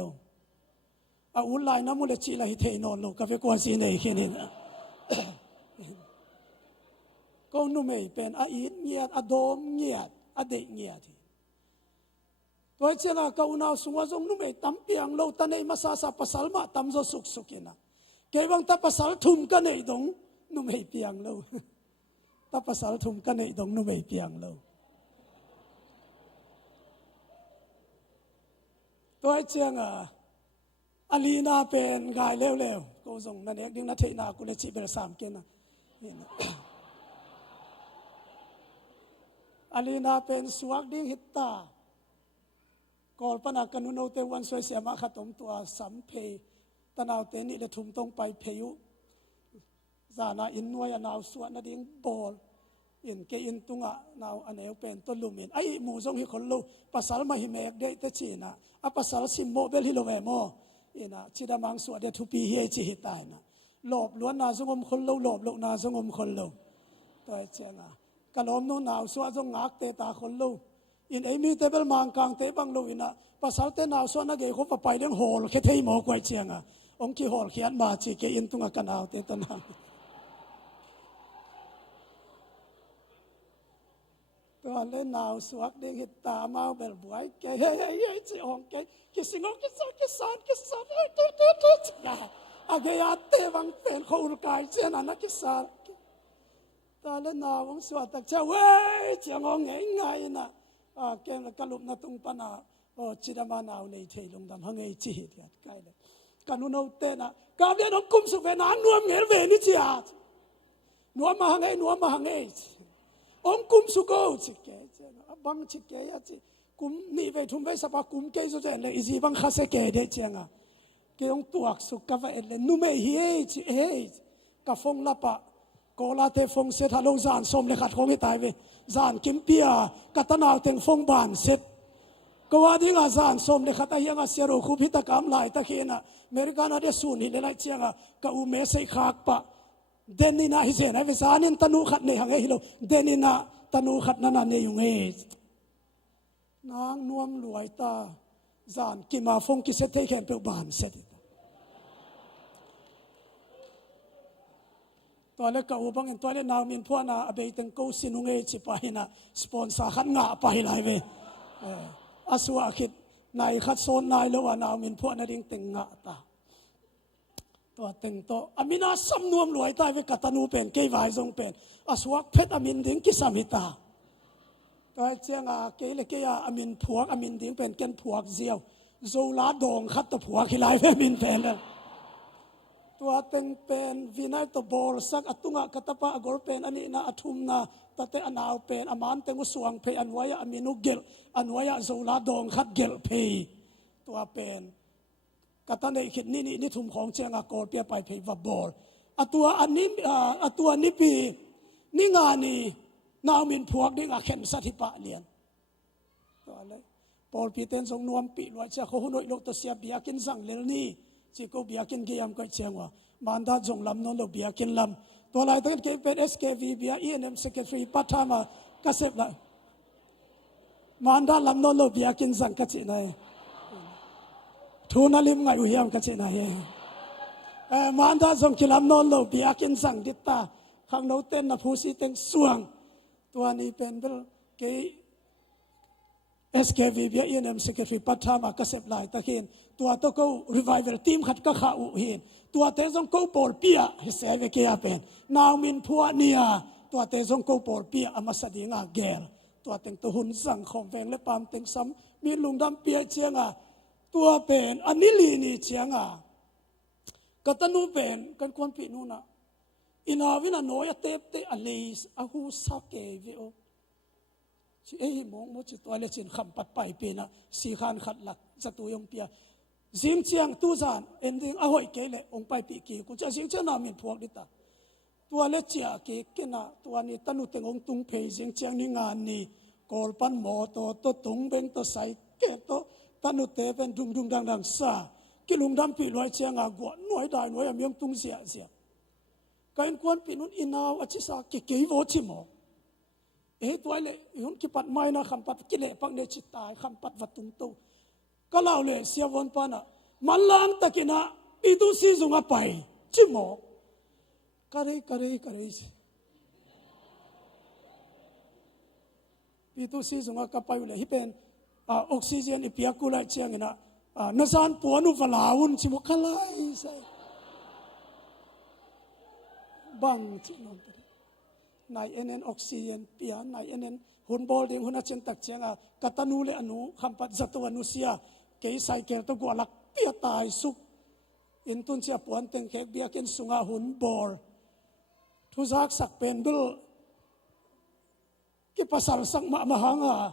อาอุลไลน้ำมุเลจิลาฮิเทนอนโลกาเฟกวาซีเนยแค่นี้นะก็นุ่มเอเป็นอาอินเงียดอาโดมเงียดอาเดเงียดตัวเจ้าก็อุณาวสุงวาจงนุ่มเอตั้มเปียงโลตันเอมาซาซาปัสสาวะตั้มโซสุกินะเกี่ยวังตาปัสสาวะทุ่มกันเอดงนุ่มเอเปียงโลตาปัสสาวะทุ่มกันเอดงนุ่มเอเปียงโลตัวเจ้าอาลีนาเป็นกายเร็วๆก็ส่งนั่นเองดิ้งนัทเทนากุเลจิเบลสามเกนะ อันนี้นาเป็นสวกดิ้งฮิตตากอลปนักกันนุนเอาเตวันสวยเสียมาขัดตมตัวสัมเพตะนาวเตนี่เดทุ่มตรงไปเพยุจานาอินนวยนาวสวนนาดิ้งบอลอินเกอินตุงะนาวอันเอวเป็นต้นลุมินไอหมูทรงฮิคนลูภาษาละมาหิเมกเดตชีนะภาษาละสิมโมเบลฮิโลเวโมอินะชิดามังสวดเดทุปีเฮจิฮิตายนะหลบล้วนนาสงมคนลูหลบลุนาสงมคนลูตัวเจงะกะลมโนนาวสวดจงงักเตตาคนลูอินไอมีเตเบลมังกังเตบังลูอินะภาษาเตนาวสวดนักเกเขาไปเรื่องโฮลแค่เทยหมอกวยเจงะองค์ที่โฮลเขียนมาจีเกอินตุงะกันเอาเตตนาตัวเล่นนาวสวกเด้งหิตามาเบลบวยเกยเฮ้ยเฮ้ยจีองเกยกิสิงองกิสานเฮ้ยตุ๊ดอาเกียเตวังเป็นเขาอุกายเจนันนักกิสานตัวเล่นนาวงสวดตักเจ้าเว้ยจีองไงนะเกมละกลุบนาตุงปนาโอจิดามานาวเลยเทลงดำหังไงจีเดียดใกล้เลยกันนุนเอาเตนะกาเดียนองกุมสุเวนานวมเงเวนิจิอานัวมาหังไงองคุมสุโกจิเกจนะบังจิเกยจิคุมนี่เวทุมเวสปะคุมเกยสุเจนเลยอีจีบังข้าเสกเดเจงะเกยองตัวสุกกะเวเลนุเมเฮจิเฮกะฟงลาปะโกลาเตฟงเซทาโลจานสมเลขัดของให้ตายเวจานกิมเปียกัตนาวเต็งฟงบานเซตก็ว่าดิ้งอาจานสมเลขัดยังอาเซียโรคูพิตกรรมหลายตะเคียนะอเมริกานาเดสูนิเลไลเจงะกะอุเมเซขากปะเดนินาฮิเซนไอเวสานินตนูขัดเนี่ยหังเอฮิโลเดนินาตนูขัดนันเนี่ยยุงเอนางนวมรวยตาจานกิมาฟงกิเซตเทแคนเปบานเซตตัวเล็กกับอุบังเงินตัวเล็กนาวมินพวนาอเบยตังกูสินุงเอจิไปนะสปอนเซอร์ขัดงาไปหลายเวอาสวะคิดนายขัดโซนนายเลวานาวมินพวนาดิ้งติงงาตาตัวเต็งโตอามินาสำนวมรวยตายเวกัตนูเป็นเกยวายทรงเป็นอสวกเพชรอามินดิ้งกิสามิตาตัวเจียงอาเกลเกียอามินผัวอามินดิ้งเป็นเกนผัวเจียวโซลาดองขัดตะผัวขี้ลายเวมินเป็นเลยตัวเต็งเป็นวินัยตัวบอลสักอตุงะกัตปะกอลเป็นอันนี้นะอทุมนะตัดแต่อนาวเป็นอามันเต็งสวงเพอันวายอามินุเกลอันวายโซลาดองขัดเกลเพตัวเป็นกตันในขิดนี่ทุ่มของเชียงอากอลเปียไปเพย์บอลตัวอันนี้ตัวนี้ปีนี่งานนี่นาวมินพวกนี่งาเข็มสัติปะเลียนตัวอะไรปอลปีเตนทรงนวมปีลอยเชียเขาหุ่นอยลกตัวเสียเบียกินสั่งเลนนี่จีก็เบียกินเกียมก็เชียงว่ามันได้จงลำนนเราเบียกินลำตัวอะไรตั้งเกเป็น SKV เบีย ENM Secretary ปัทมากระเสบเลยมันได้ลำนนเราเบียกินสั่งกระจิไหนทูนาลิมไงอุเฮียมกระจิไหนมันได้จงกิลำนนเราเบียกินสั่งดิตาข้างโน้ตเต้นนะผู้สิเต้นสวงตัวนี้เป็นเบลเก SKV เบีย ENM Secretary ปัทมากระเสบหลายตะเคียนตัวโตกู revival team ขัดก็ขาอุเฮียนตัวเตจงกูบอลเปียฮิเซเวเกียเป็นนาวมินพัวเนียตัวเตจงกูบอลเปียอามาสดีงาเกลตัวเต็งตัวหุ่นสั่งของแวงและปามเต็งซ้ำมีลุงดำเปียเชียงตัวเป็นอันนี้ลีนี่เชียงก็ตนูเป็นกันควรปีนูนะอินาวินาโนยเตปเตอเลสอาหูสักเกวิโอชิเอหิมงมุจิตัวเลชินคำปัดไปปีนะสีขันขัดหลักจัตุยงเปียจิงเชียงตู้จานเอ็นดิ้งอาหอยเกลองไปปีกีกูจะจิงเจ้านามินพวกดิตาตัวเลเจียเกกินะตัวนี้ตนุเต็งองตุงเพยจิงเชียงนี่งานนี่กอลปันหมอตัวตุงเบงตัวใส่เกตัวตนุเตเป็นดุงดังซากิลุงดำปีลอยเชียงกวหน่วยได้หน่วยมียงตุงเสียการควรปีนุนอินาวอชิสาเกยโวชิโมตัวเลยยุนกิปัดไม่นะคำปัดกิเลปักเนจิตายคำปัดวัตุงตูก็เล่าเลยเสียวันปานะมันล้างตะกินะอีดูซีซุงอไปชิโมกะเรอีดูซีซุงอไปเลยฮิเป็นออกซิเจนอีเปียกุลาเชียงนะนาซานปัวนุฟลาวุนชิโมคลายใส่บังจิโนตนายเอ็นออกซิเจนเปียนายเอ็นหุ่นบอลดิ้งหุ่นอาเจนตักเชียงกัตนูเลอนุคำปัดจัตวานุเซียเกยไซเกลตัวกวลักเปียตายสุกอินตุนเชียปวนเต็งเขกเบียกินสุงาหุ่นบอลทุจักสักเป็นบิล ki pasal sang ma mahanga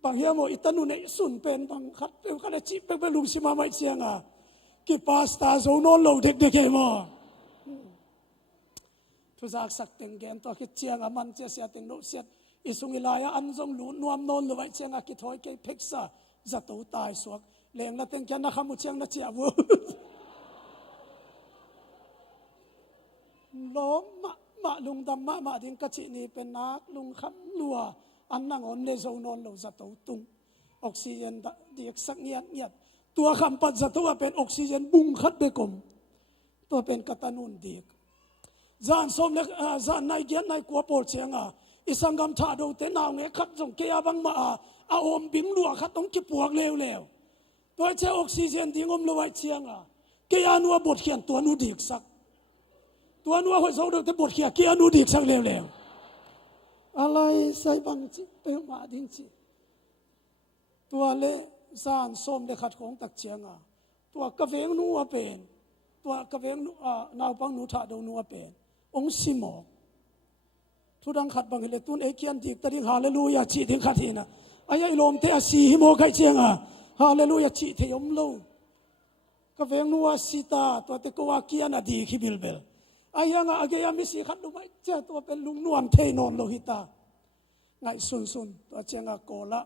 bang hiamo itanu ne sun pen bang khat pe kana chi pe lung si ma mai chianga ki pasta zo no lo dek dek mo thu zak sak teng gen to ki chianga man che sia teng no siat isung ilaya anjong lu nuam non lo vai chianga ki thoi ke pheksa za to tai suak leng la teng kya na khamu chiang na chia vu lom ma lung dam ma ding ka chi ni pen nak lung kham lua an nang on le zo non lo za to tung oxygen da di sak niat niat tua kham pat za to pen oxygen bung khat be kom to pen katanun dik zan som le zan nai gen nai ko pol chenga isangam tha do te naw nge khat jong ke abang ma a om bing lua khat tong ki puak lew lew to che oxygen ding om lo wai chenga ke anu bot khian to nu dik sakตัวนัวหอยโซ่เด็กแต่บทเขียกี้อนุดีสักเร็วๆอะไรใส่บังจิเปมาดิ้งจิตัวเล่ซานส้มเด็กขัดของตักเชียงตัวกระเวงนัวเป็นตัวกระเวงนาวปังนูถาดนัวเป็นองค์สิมอกทุดังขัดบังเลยตุนเอเกียนดิกตะดิ้งฮาเลลูยาจีดิ้งขัดทีนะไอ้ยัยลมเตะสีหิโมไกเชียงฮาเลลูยาจีเทยมโลกระเวงนัวสีตาตัวเตกวาเกียนดีขิบิลเบลอายังอาเกียมิสิขัดดูไหมเจ้าตัวเป็นลุงนวมเทนอนโลหิตาไงสุนตัวเจ้าโกละ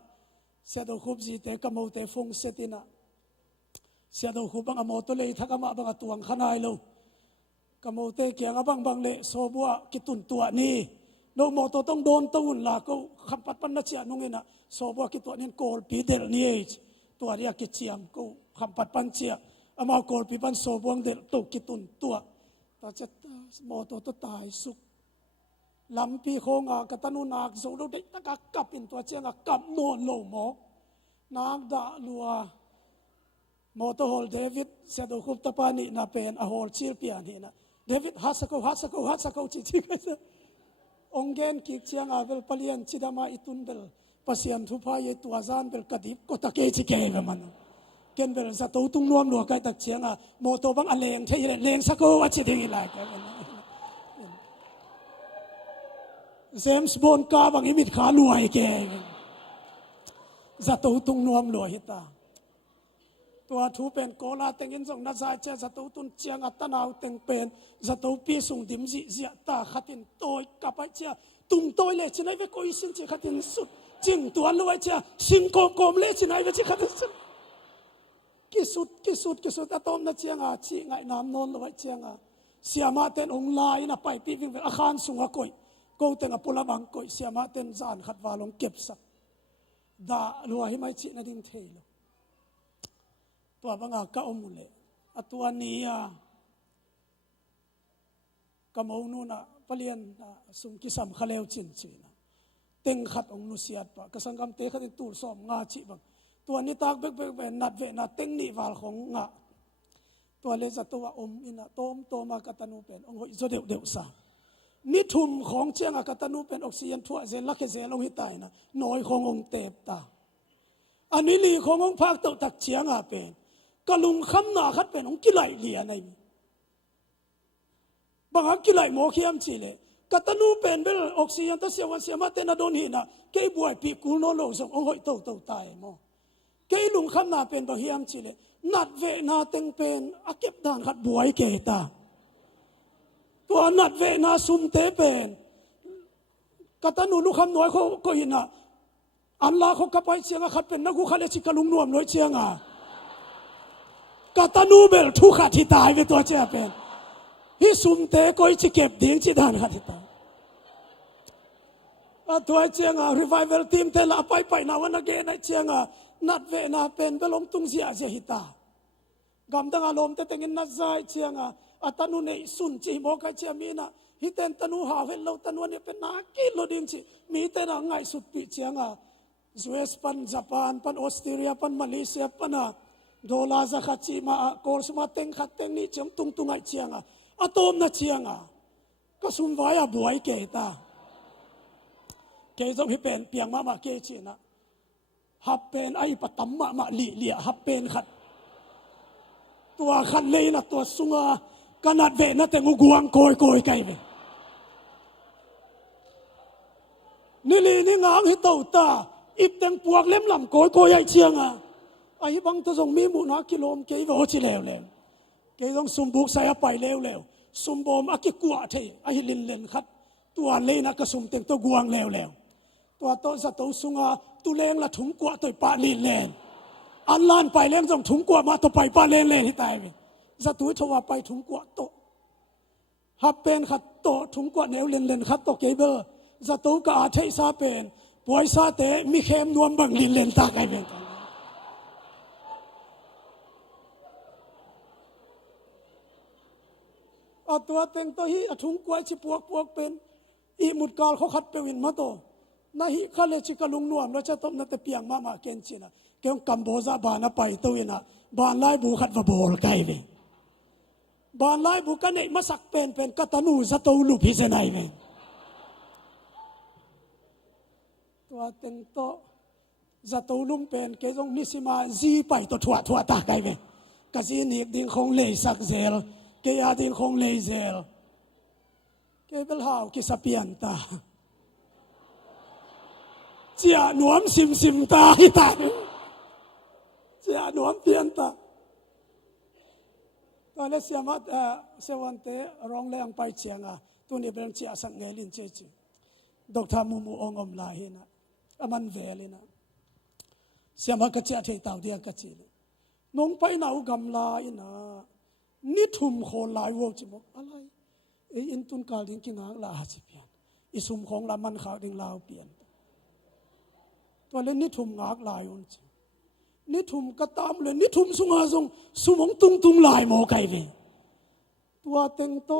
เสียดขุบจีเตกมอเตฟงเสตินะเสียดขุบังอมอตัวเลยทักมาบังตัวขนายโลกมอเตเกียงบังเลโซบัวกิตุนตัวนี้โลมอตัวต้องโดนตูนละก็คำปัดปันนัชยานุงเงินะโซบัวกิตัวนี้โกลปีเดลนี้ตัวเรียกกิเชียมก็คำปัดปันเชียอามาโกลปีปันโซบัวเดลตุกิตุนตัวตาจะมอตัวตายสุกลำปีโคงกตันุนักโซโลเด็กตะกักกับอินตัวเชียงกับโนนโลหมอกนางดาลัวมอตัวฮอลเดวิดเสด็จคุบตะปานีน่าเป็นอโฮลชิลเปียนี่นะเดวิดฮัสโกจิจิกันซะองเกนกิกเชียงเวลปลียนชิดามาอิตุนเบลปัสยันทุพายตัวจานเบลกดิบก็ตะเกจิเกยมันเกนเบลจะตัวตุ้งนวมหนัวไกตักเชียงโมโตบังอเลงเทยเลงสักโกวัชิดิ้งไรกันเซมส์บอนกาบังอิมิดขาลวยเกยจะตัวตุ้งนวมหนัวหิตาตัวทูเป็นโกลาเต็งอินส่งนัดใจเจ้าจะตัวตุนเชียงอัตนาวเต็งเป็นจะตัวปีส่งดิมจิเจียตาขัดินโตยกับไปเจ้าตุ้งโตยเลยชินัยเวโกยสิงเจ้าขัดินสุดจิงตัวลอยเจ้าสิงโกมเลยชินัยเวเจ้าขัดินสุดกิสุดอะตอมนัดเชียงชีไงน้ำนนลอยเชียงเสียมาเต็นองลายนะไปปีวิ่งเป็นอาคารสูงกอยโกเต็งอปุระบังกอยเสียมาเต็นจานขัดวาลงเก็บสักด่าลัวให้ไม่ชินัดดิ้งเทลตัวบังอาก็อมุเลตัวนี้กำเอานูนะเปลี่ยนสุงกิสัมขเลวจินจีนะเต็งขัดองนุสิยัดปะกษังกำเตะขัดตูสอมงาจิบังตัวนี้ตากเบกนัดเวนัดเต็งนิวาลของงาตัวเลจะตัวอมอินะโตมากตันูเป็นองค์อิจเดียวซานิทุมของเชียงกตันูเป็นออกซิเจนทั่วเซลลักเซลงหิตายนะน้อยขององค์เตบตาอันนี้ลีขององค์ภาคตะตักเชียงเป็นกลุงคำนาคัดเป็นองกิไลเลียในบางกิไลโมขียมจีเลกตันูเป็นเบลออกซิเจนตัเสียวันเสียมาเตนโดนหินะเกยบวยปีกูโนโลส่งองหอยโตตายโมเกยลุงคำนาเป็นบางขียมจีเลนัดเวนาเต็งเป็นอาเก็บดานขัดบวยเกตาตัวนัดเวนาซุมเตเป็นกตันูลูกคำน้อยเขาก็หินะอันลาเขากระไปเชียงขัดเป็นนักกุขเลชิกลุงนวมน้อยเชียงกตันูเบลทุกข์ที่ตายไปตัวเจ้าเป็นฮิสุมเตก็จะเก็บดิ่งจิดานขัดที่ตายตัวเชียงrevival team เทละไปนาวันเกนเชียงนัดเวนาเป็นเบลงตุงเสียเจหิตากำดังอารมณ์แต่เงินนัดใจเชียงอัตนูในสุนจีโมกัยเชียมีนะฮิเตนตนูหาเวลเราตนูเนี่ยเป็นนักกิโลดิ่งจิมีแต่ละไงสุดปีเชียงสวีเดนปันญี่ปุ่นปันออสเตรเลียปันมาเลเซียปันโดลาจะขัดจีมาโกลสมาเต็งขัดเต็งนี่เชียงตุงไอเชียงอะตอมน่ะเชียงก็สุ่มไว้บวยเกตาเกยต้องให้เป็นเปียงมาเกจีนะฮับเป็นไอปะตัมมาเลี่ยฮับเป็นขัดตัวขัดเลยนะตัวสุงขนาดเวนะแต่งูกวางโกยไกไป นี่ลีนี่งางให้เต่าตาอิบแตงปวกเล่มลำโกยโกยไอเชียงอ่ะไอ้บังตัวทรงมีหมู่นักกิโลมเกยโวชิเลวเลวเกยต้องสมบุกใส่ไปเลวเลวสมบมอากิกัวเทไอ้ลินเลนคัดตัวเลนักกระสุมเต็งตัวกวางเลวเลวตัวโตสตูสุงาตุเลงละถุงกัวตัวปะลินเลนอันลานไปเล่มต้องถุงกัวมาตัวไปปะเลนเลนที่ตายไปสตูทว่าไปถุงกัวโตฮับเป็นขัดโตถุงกัวแนวเลนเลนขัดโตเกเบอร์สตูกอาเทซาเป็นป่วยซาเตมีเข้มนวมบังลินเลนตาไกเป็นตัวเต็งตัวฮีถุงกัวชิปวกเป็นอีมุดกาลเขาขัดเปวินมาโตนาฮิข้าเลชิกลุงนวมเราจะต้มนัตเปียงมาเกนจินะเกี่ยวกัมโบซาบานาไปตัวนะบานไล่บุขัดวบอลไกเวบานไล่บุกันเนมาสักเป็นกัตนูสตูลูพิเซนัยเวตัวเต็งโตสตูลุมเป็นเกี่ยวนิสิมาจีไปตัวถั่วตาไกเวกะจีนิกดิ้งคงเลยสักเซลเกียดิ้งคงเลยเซลเกี่ยวเป็นหาวกิสเปียนตาเจียหนวมซิมตาที่ตายเจียหนวมเปียนตาตอนนี้เสียมัดเสวันเตร้องแรงไปเชียงตัวนี้เป็นเจียสังเกลินเจจิดอกทามูองอมลาหินะมันเวลินะเสียมัดกระเจียเทตาวเดียกระจีนงไปหนาวกำลาอินะนิทุมโคลายวจิมกอะไรอินตุนกาลิงกิงางลาสิเปียนอิสุมของละมันขาวดิงลาวเปียนตัวเล่นนิทุมงากลายอุ่นจินิทุมกระตามเลยนิทุมสุงาทรงสุมงตุงลายโมไกเวตัวเต็งโต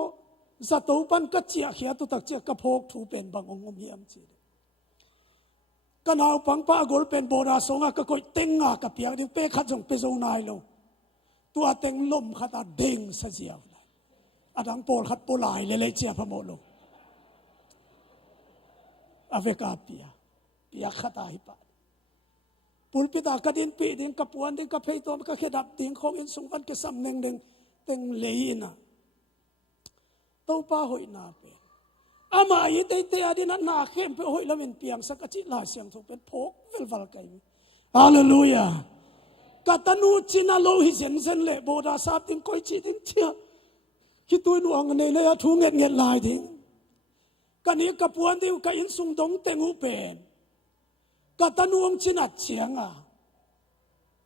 สัตว์ปันกระเจียเขียตุตักเจียกระโพกถูเป็นบางองค์เฮียมจีกันเอาปังป้ากอลเป็นโบราสงะก็คอยเต็งกระเปียกดิเป้ขัดส่งไปส่งนายโลตัวเต็งลมขัดเด้งเสียวเลยอดังโปลขัดโปลายเลยเจียพโมโลอเวกาเปียขัดหิปะปุลปิตากระดินปีดิ่งกระปวนดิ่งกระเพยตัวมันก็แค่ดับดิ่งของอินสุวรรณก็สำเนึงดิ่งเต็งเลยนะตัวป้าหอยนาเป็นอามาอีเตยอดีนันนาเข้มไปหอยละเป็นเปียงสักจิลาเสียงถูกเป็นพกเวลวัลไกฮาเลลูยากัตนูจินาโลหิเซนเซนเล่โบดาซาบดิ่งคอยจีดิ่งเชียคิดตัวหนูอังเนยเลยทุ่งเงียลายดิ่งกันนี้กระปวนดิ่งกับอินสุงดงเต็งอุเป็นกัตนูองจินัดเชียง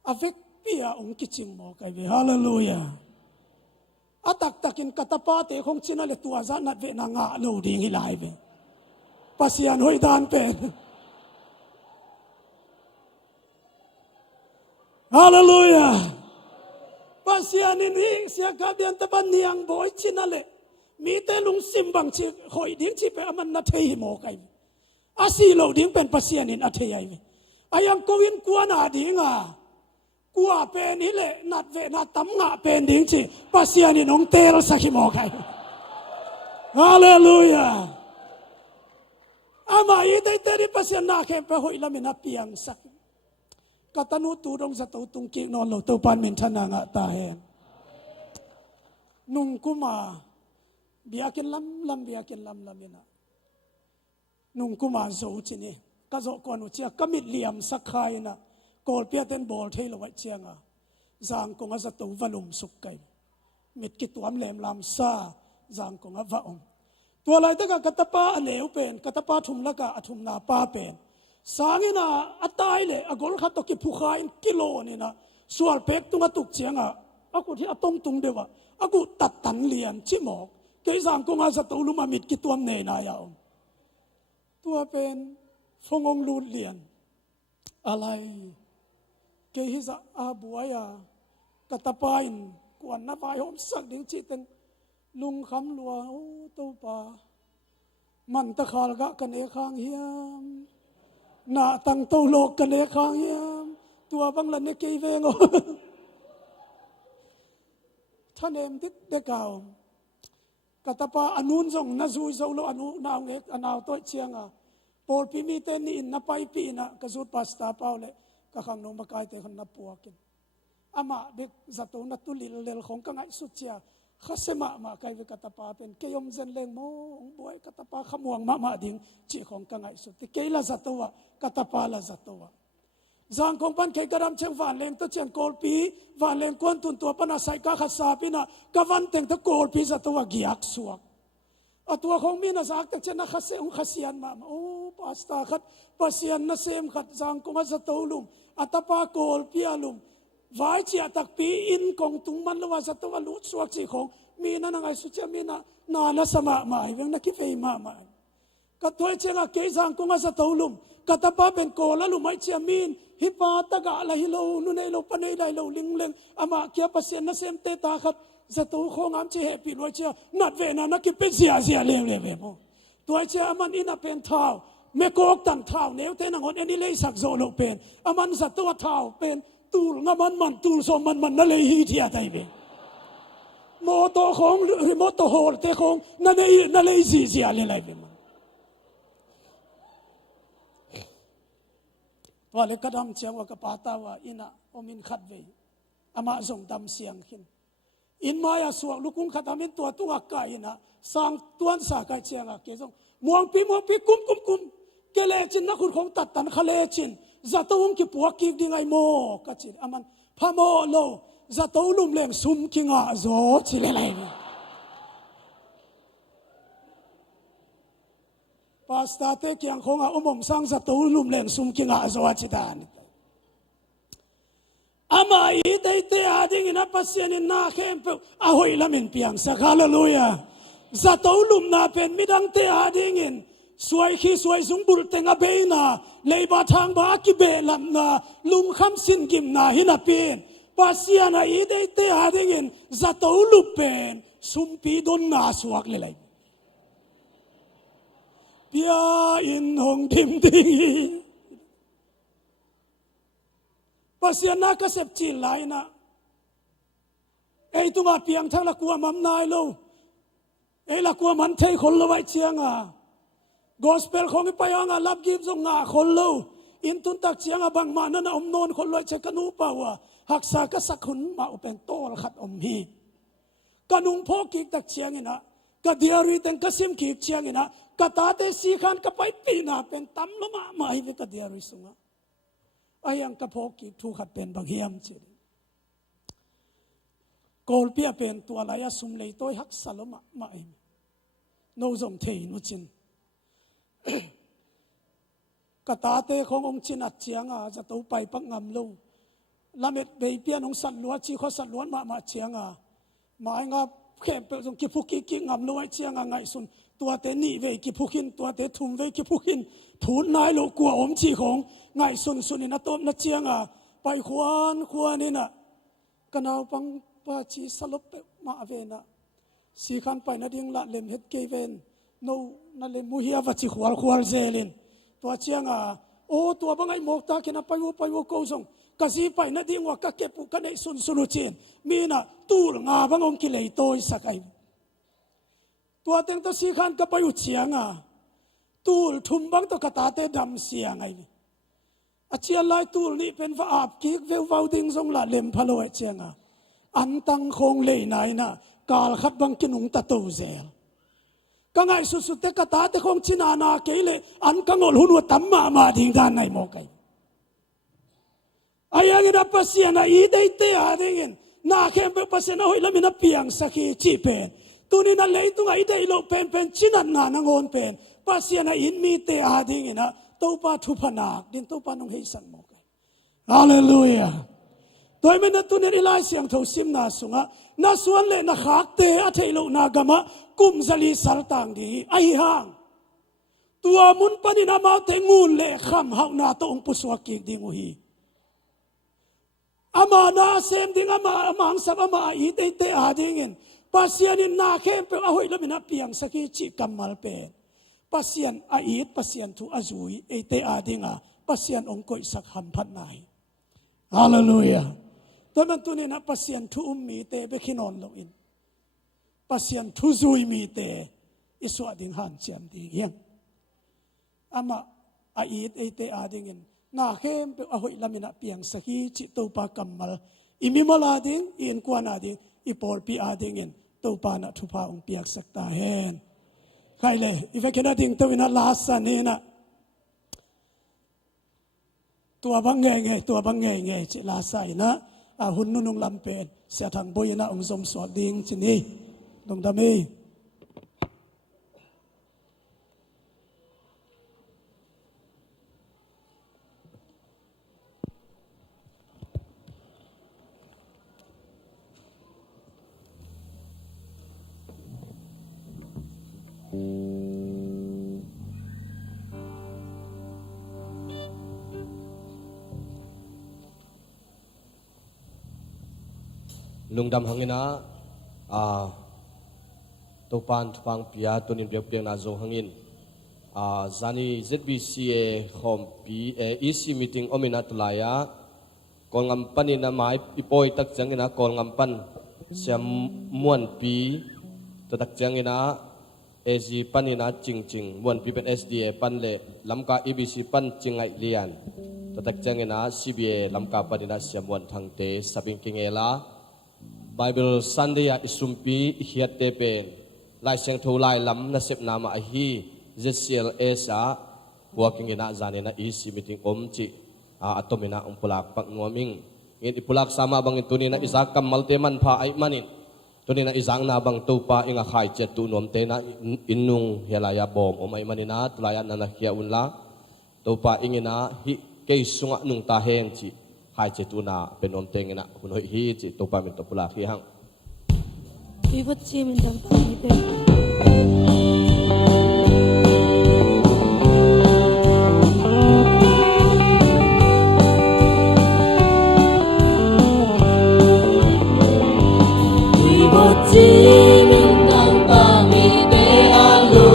อเวกเปียองกิจิงโมไกเวฮาเลลูยาอาตักกินกัตปาเตคงชินาเลตัวจานัดเวนางาโลดิ่งฮิลายเวปัสยานหอยดานเป็นฮาเลลูยาปัสยานินี่เสียกับเดียนตะบันเนียงบอยชินาเลมีแต่ลุงซิมบังชิหอยดิ่งชิเปอมันนัทเฮโมไกอาศีโลดิ่งเป็นปัสยานินอัทเฮยเวอายังกวินกัวนาดิ่งกัวเป็นนี่แหละนัดเวนัดตั้มงะเป็นดิ่งจีปัสยานินองเตลสักขีโมไกฮาเลลูยาอามาอีเตเตริปัสยานาเข้มไปหอยละมินาเปียงสักกัตนุตูดงสตูตุงกินอนโลตัวปันมินทนางะตาเฮนนุงกุมาเบียกินลำเบียกินลำมินานุงกุมาโจจินีก็โจก่อนอุเชียก็มิดเหลี่ยมสักใครนะโกลเปียเต้นบอลเทลไว้เชียงจางกงอาสตูวลุมสุกไกมิดกิตัวมแหลมลำซาจางกงอาว่าองตัวอะไรตั้งกัตปาเหลวเป็นกัตปาทุมละกะทุมนาปาเป็นสางินะอัตายเลยอกลขัดตกิผู้ขายกิโลนี่นะส่วนเป็กตุงตุกเชียงอากูที่อตงตุงเดวะอากูตัดตันเลียนชิหมอกเกยจางกงอาสตูลุมามิดกิตัวมเนนายาตัวเป็นฟงองลูดเลียนอะไรเกยฮิซาอาบัวยากตปายน์กวนนับไปหอมสักดิ่งจิตลุงคำลัวโอ้ตัวป่ามันตะขารกะกันเอข้างเฮียมหน้าตั้งโตโลกกันเอข้างเฮียมตัวบังลันเนเกยเวงท่านเอ็มติดเด็กเก่ากตปาอนุนส่งนาซุยโซโลอนุนาวเอกอนาวตัวเชียงโปลพิมีเตนินนับไปปีนะกระสุดปัสตาเป้าเลยกะขังนมกายเตขันนับปัวกินอามาเด็กสัตว์นัตุลิลเลลของกังไอสุดเชีย ข้าเสมาไกวิกตาปาเป็นเกยมเจนเลงโมองบวยกตาปาขมวงมาดิ่งจีของกังไงสุดที่เกยลาจัตัวกตาปาลาจัตัวจางของปันเกยกระดมเชียงวันเลงตัวเชียงโกลปีวันเลงกวนตุนตัวปนาใส่กาขัดสาปินะกวันเต็งตะโกลปีจัตัวกิยักสวกตัวของมีนะจากแต่เจนะขัดเสียงขัดเสียนมาโอ้ปัสตาขัดปัสเสียนนะเซมขัดจางของจัตัวลุมอัตปาโกลปีอลุมวายเจียตักปีอินกงตุงมันละว่าจัตัวลุสวกจีของมีนั่นไงสุดจะมีนาละสมาหมายเรื่องนักกิเฟยมาหมายก็ตัวเจ้าเกย์สังกุงาสตอลุมก็ตาป้าเป็นโกละลุมไม่เชื่อมีนฮิปาตะกะละฮิโลนุนเอโลปนเอไดโลลิงเลงอามาเกียปัสเซียนนะเซมเตตาขัดสตูโคงามเจเฮปิลวยเชื่อนัดเวนะนักกิเป็นเสียเลวโมตัวเจ้ามันอินาเป็นเท้าเมโกกตันเท้าเนวเตนังอนเอนิเลยสักโซโลเป็นอามันสตูเท้าเป็นตูลงามันตูลสมมันนั่นเลยฮีเทียไตเวโมโตของหรือโมโตโฮลเตของนั่นเลยซีเสียเลยเป็นมันว่าเลยกระดมเชียงว่ากระปาตาว่าอินะอมินขัดเวอามาส่งดำเสียงขึ้นอินมายาสวกลูกคุ้งขัดอามินตัวกายนะสร้างตัวสากายเชียงอะเกศงมวงปีกุมเกเลจินนักขุดของตัดตันขเลจินจะต้องกิปวกกิกดิ่งไอโมกัจินอามันพะโมโลจะต้องลุ่มเล่งซุ่มกิงอาโจชิเลไลปาสตาเตเกียงของอาอมงสังจะต้องลุ่มเล่งซุ่มกิงอาโจชิดานอามาอีเตเตอาดิ่งนับปัสยานินนาเข้มเปอาหอยละมินเปียงสักฮาเลลูยาจะต้องลุ่มนาเป็นมิดังเตอาดิ่งสวยขี้สวยสมบูรณ์เต็งอเบนาเลยบาทางบากิเบลัมนาลุงคำสินกิมนาหินาเป็นปัสยานาอีเดเตอาดิ่งจะต้องลุเป็นสุมปีดนนาสวกเลยเปียอินหงดิมดิ่งปัสยานาก็เสพจิลไลนะไอ้ตัวเปียงทั้งละกัวมัมนายโลไอ้ละกัวมันเทคนละไว้เชียงGospel ของไปยังรับกิฟต์ส่งงาคนโลอินทุนตักเชียงบางมานั่นอมโนนคนลอยเชกนูป่าวหักษากษักขุนมาเป็นโตลขัดอมฮีกนุงพอกิกตักเชียงนะก็เดียรีแต่งกสิมกิกเชียงนะก็ตาเตสีขันก็ไปปีนาเป็นตั้มละมาให้ก็เดียรีสุงะไอ้ยังก็พอกิกถูกขัดเป็นบางเฮียมจีโกลเปียเป็นตัวลายสุมเลยตัวหักสลมาเองโนจมเทนุจินกตาเตขององค์จินัดเชียงจะตัวไปปักงำลูละเม็ดเบียเปียนองสันล้วนชีข้อสันล้วนมาเชียงหมายงับเข้มเปลงกิพุกิงำล้วนเชียงไงสุนตัวเตนี่เวกิพุกินตัวเตทุ่มเวกิพุกินถูนนายโลกัวอมชีของไงสุนนี่นะต้นนะเชียงไปควานนี่นะกันเอาปังปาชีสลบมาเวนะสีขันไปนะดิ่งละเล็มเฮ็ดเกเวนโนนั่นเลยมุฮียวัชิขวาเซลินตัวเชียงโอ้ตัวบางไอ้หมกตากินไปวัวโกซงกษีไปนั่นดิ่งว่าก็เก็บกันในสุนเชียนมีน่ะตูลงาบางองกิเลโตยสักไอตัวเต็งตัวสีขันก็ไปอุเชียงตูลทุ่มบางตัวกตาเตดำเสียงไออาเชียนลายตูลนี่เป็นว่าอาบกิกเววาวดิ่งทรงละเล็มพะโลเชียงอันตังคงเลยไหนน่ะกาลขัดบางกินุงตะโตเซลก็ไงสุดๆแต่กตาแต่คงชินานาเกลอันกังวลหุ่นว่าตั้มมาทิ้งด้านในโมกัยไอ้ยังนับภาษาหน้าอีเดย์เตะอะไรเงี้ยน่าเข้มเป็นภาษาหน้าหอยแล้วมีนับเพียงสักขีเป็นตัวนี้นั่นเลยตัวไอ้เดย์โลเป็นชินันนานงอนเป็นภาษาหน้าอินมีเตะอะไรเงี้ยนะตัวป้าทุพนักดินตัวป้าน้องเฮสันโมกัยฮาเลลูยาโดยไม่นับตัวนี้อิลาเสียงทูซิมนาสุงะน่าส่วนเลยนักขักเตะอัฐิโลนากามะกุมซาลีสัลตังดีไอห่างตัวมุนปนินามาเตงูเล่คำหักนาตองปุสวากิกดิงูฮีอามานาเซมดิงอามาอังสับอามาอีเตเตอาดิงินปัสยานินนาเข้มเปอาหอยละมินาเปียงสกิจิกัมมัลเป็นปัสยานอาอีดปัสยานทุอาจุยเอเตอาดิงาปัสยานองค์กอยสักหัมพันนายฮาเลลูยาตัวมันตัวนี้นะปัสยานทุอุมมีเตเบคินอนลงอินpasien thuzui mi te iswa ding han chiam ding yang ama ait ate adingin na khem pe ahoi lamina piang sahi chi to pa kamal imi mala ding in kwana ding ipor pi adingin tu pa na thu pa ong piak sak ta hen khai le ivekena ding tu ina lasa ni na tua bang nge chi lasa ina a hun nu nung lam pen sia thang boy ina ong zom so ding chi ni dong da mi lungdam hangina topan thupang pia tunin biak na zo hangin zani ZBCA khom pi EC meeting omina tulaya kolngam panina mai ipoi tak jangina kolngam pan siam muan pi to tak jangina AG panina ching muan pi pen SDA pan le lamka EBC pan chingai lian to tak jangina CBA lamka panina siam muan thangte sabing kingela Bible Sunday ya isumpi hiat tepen lai siang thu lai lam na sep nama ahi ZCLS a working ina zanina EC meeting chi atomina umpulak pak nuaming ngin ipulak sama bang itunina isakam malteman pha ai manin tunina isang na bang tupa inga khai che tu nom te na innung helaya bom omai manina tulaya na khia unla tupa ingina hi ke sunga nung ta heng chi hai che tu na penom tengena hunoi hi chi tupa min to pula khi hang Iwat chi min dam ta ni te Iwat chi min dam ta ni te alu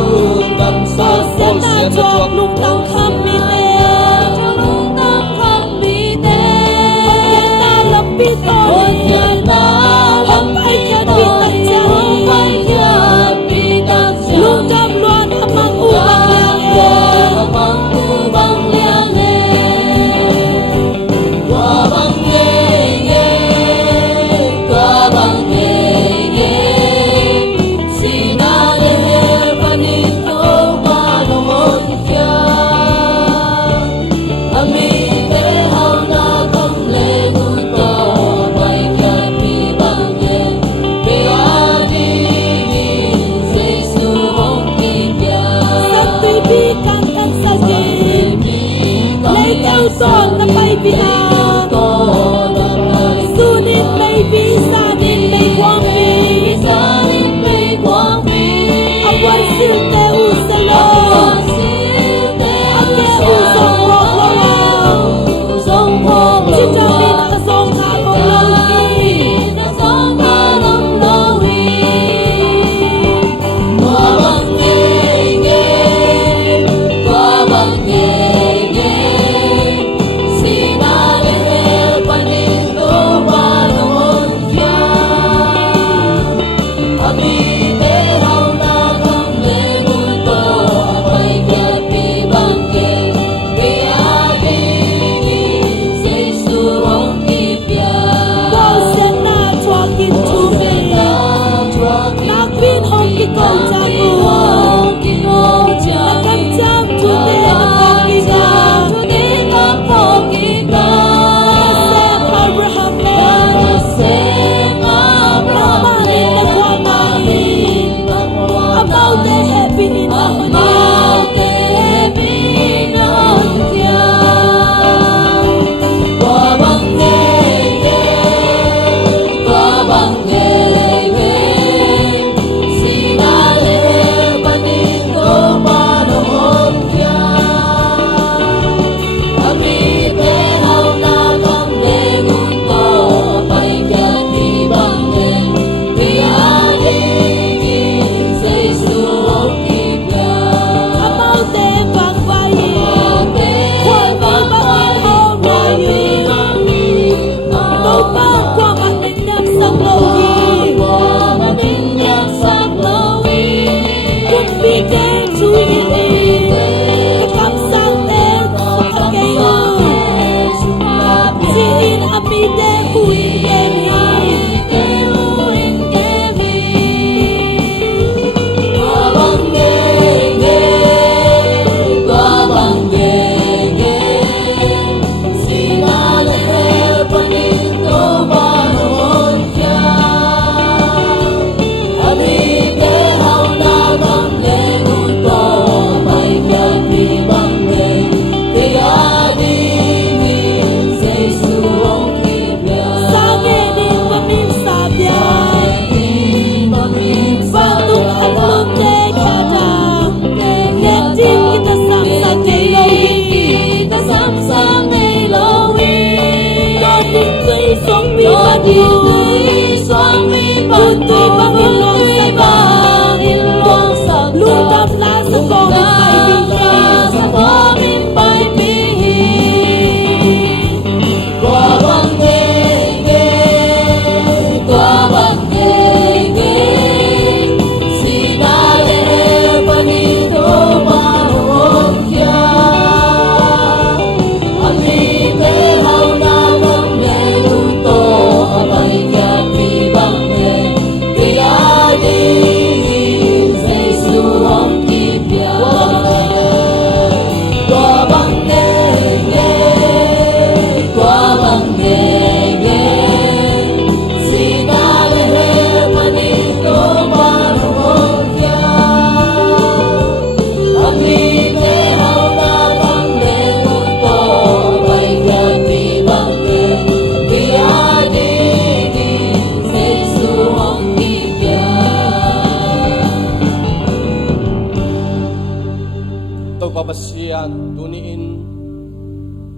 dam sa sa chok lung tang kham mi te lung tang kham mi te ta lam pi to ya na lam ai ya pi ta cha ai ya pi ta cha lung kam luan amang u bang liang le wa bang ye wa bang ye sina le pani to ba lo kya ami te hau na kam le gun to bai kya pi bang ye pe a di ni se su hong ki kya sat ti bi kan sa ki lấy theo son na pai bi a sunin baby sanin bay quang bi awan sil te u salo ake u song rock wow chi ka min ka song ka long lo wi wa bang ye si na le panin to ba long kya ami te hau na kam le gun to bai kya pi bang ke pi a di ni se su hong ki pya bao sen na chwa kin chu me nak pin hong ki ko cha ko na kam cham chu te na ko ki ga se Abraham in the kwamani about the happy in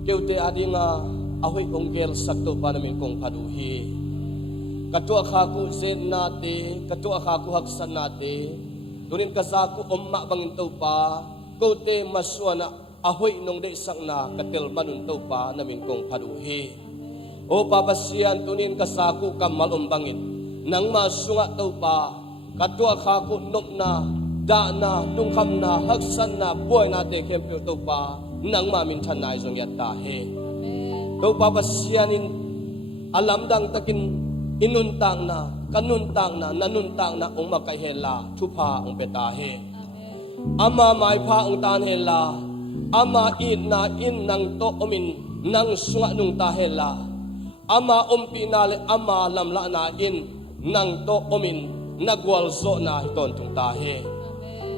kêu te adinga ahoy ongel sakto panamin kong paduhi katua khaku zen nate katua khaku haksan nate tunin kasaku omma bangin to pa ko te maswana ahoy nong de sakna katel manun to pa namin kong paduhi o papasian tunin kasaku kamal ombangin nang masunga to pa katua khaku nopna da na nungkam na haksan na boy na te kempyo to pa nang mamin thanai zong yatta he to papasianin alam dang takin inuntang na kanuntang na nanuntang na ong makahela tupa ang petahe ama mai pa ang tanhela ama in na in nang to omin nang sunga nung tahela ama umpinale ama lamla na in nang to omin nagwalzo na hiton tung tahe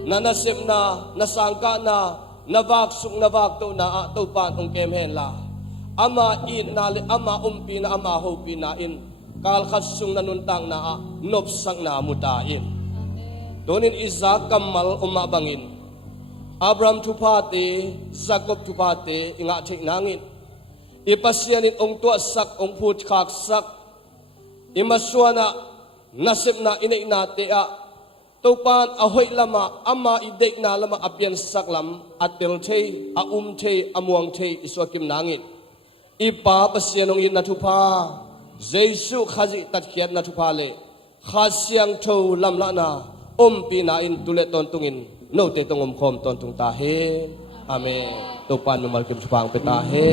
nanasip na nasangka na navaksuk navakto na ato pan ong kemhela ama in nale ama umpi na ama hopi na in kalkhatsung nanuntang na nopsang na mutain donin Isaac kamal umabangin Abraham tupate Jacob tupate inga thik nangin ipasyanin ong tuasak ong put khaksak imaswana nasip na inay nate topan ahoy lama ama idek na lama apian saklam atel thei thei amuang thei iswakim nangin ipa pasyanong in natupa Jesu khaji tatkhiat natupale khasyang tho lamla na umpi na in tulet ton tungin no te tongom khom ton tung ta he amen topan mamal kim supang peta he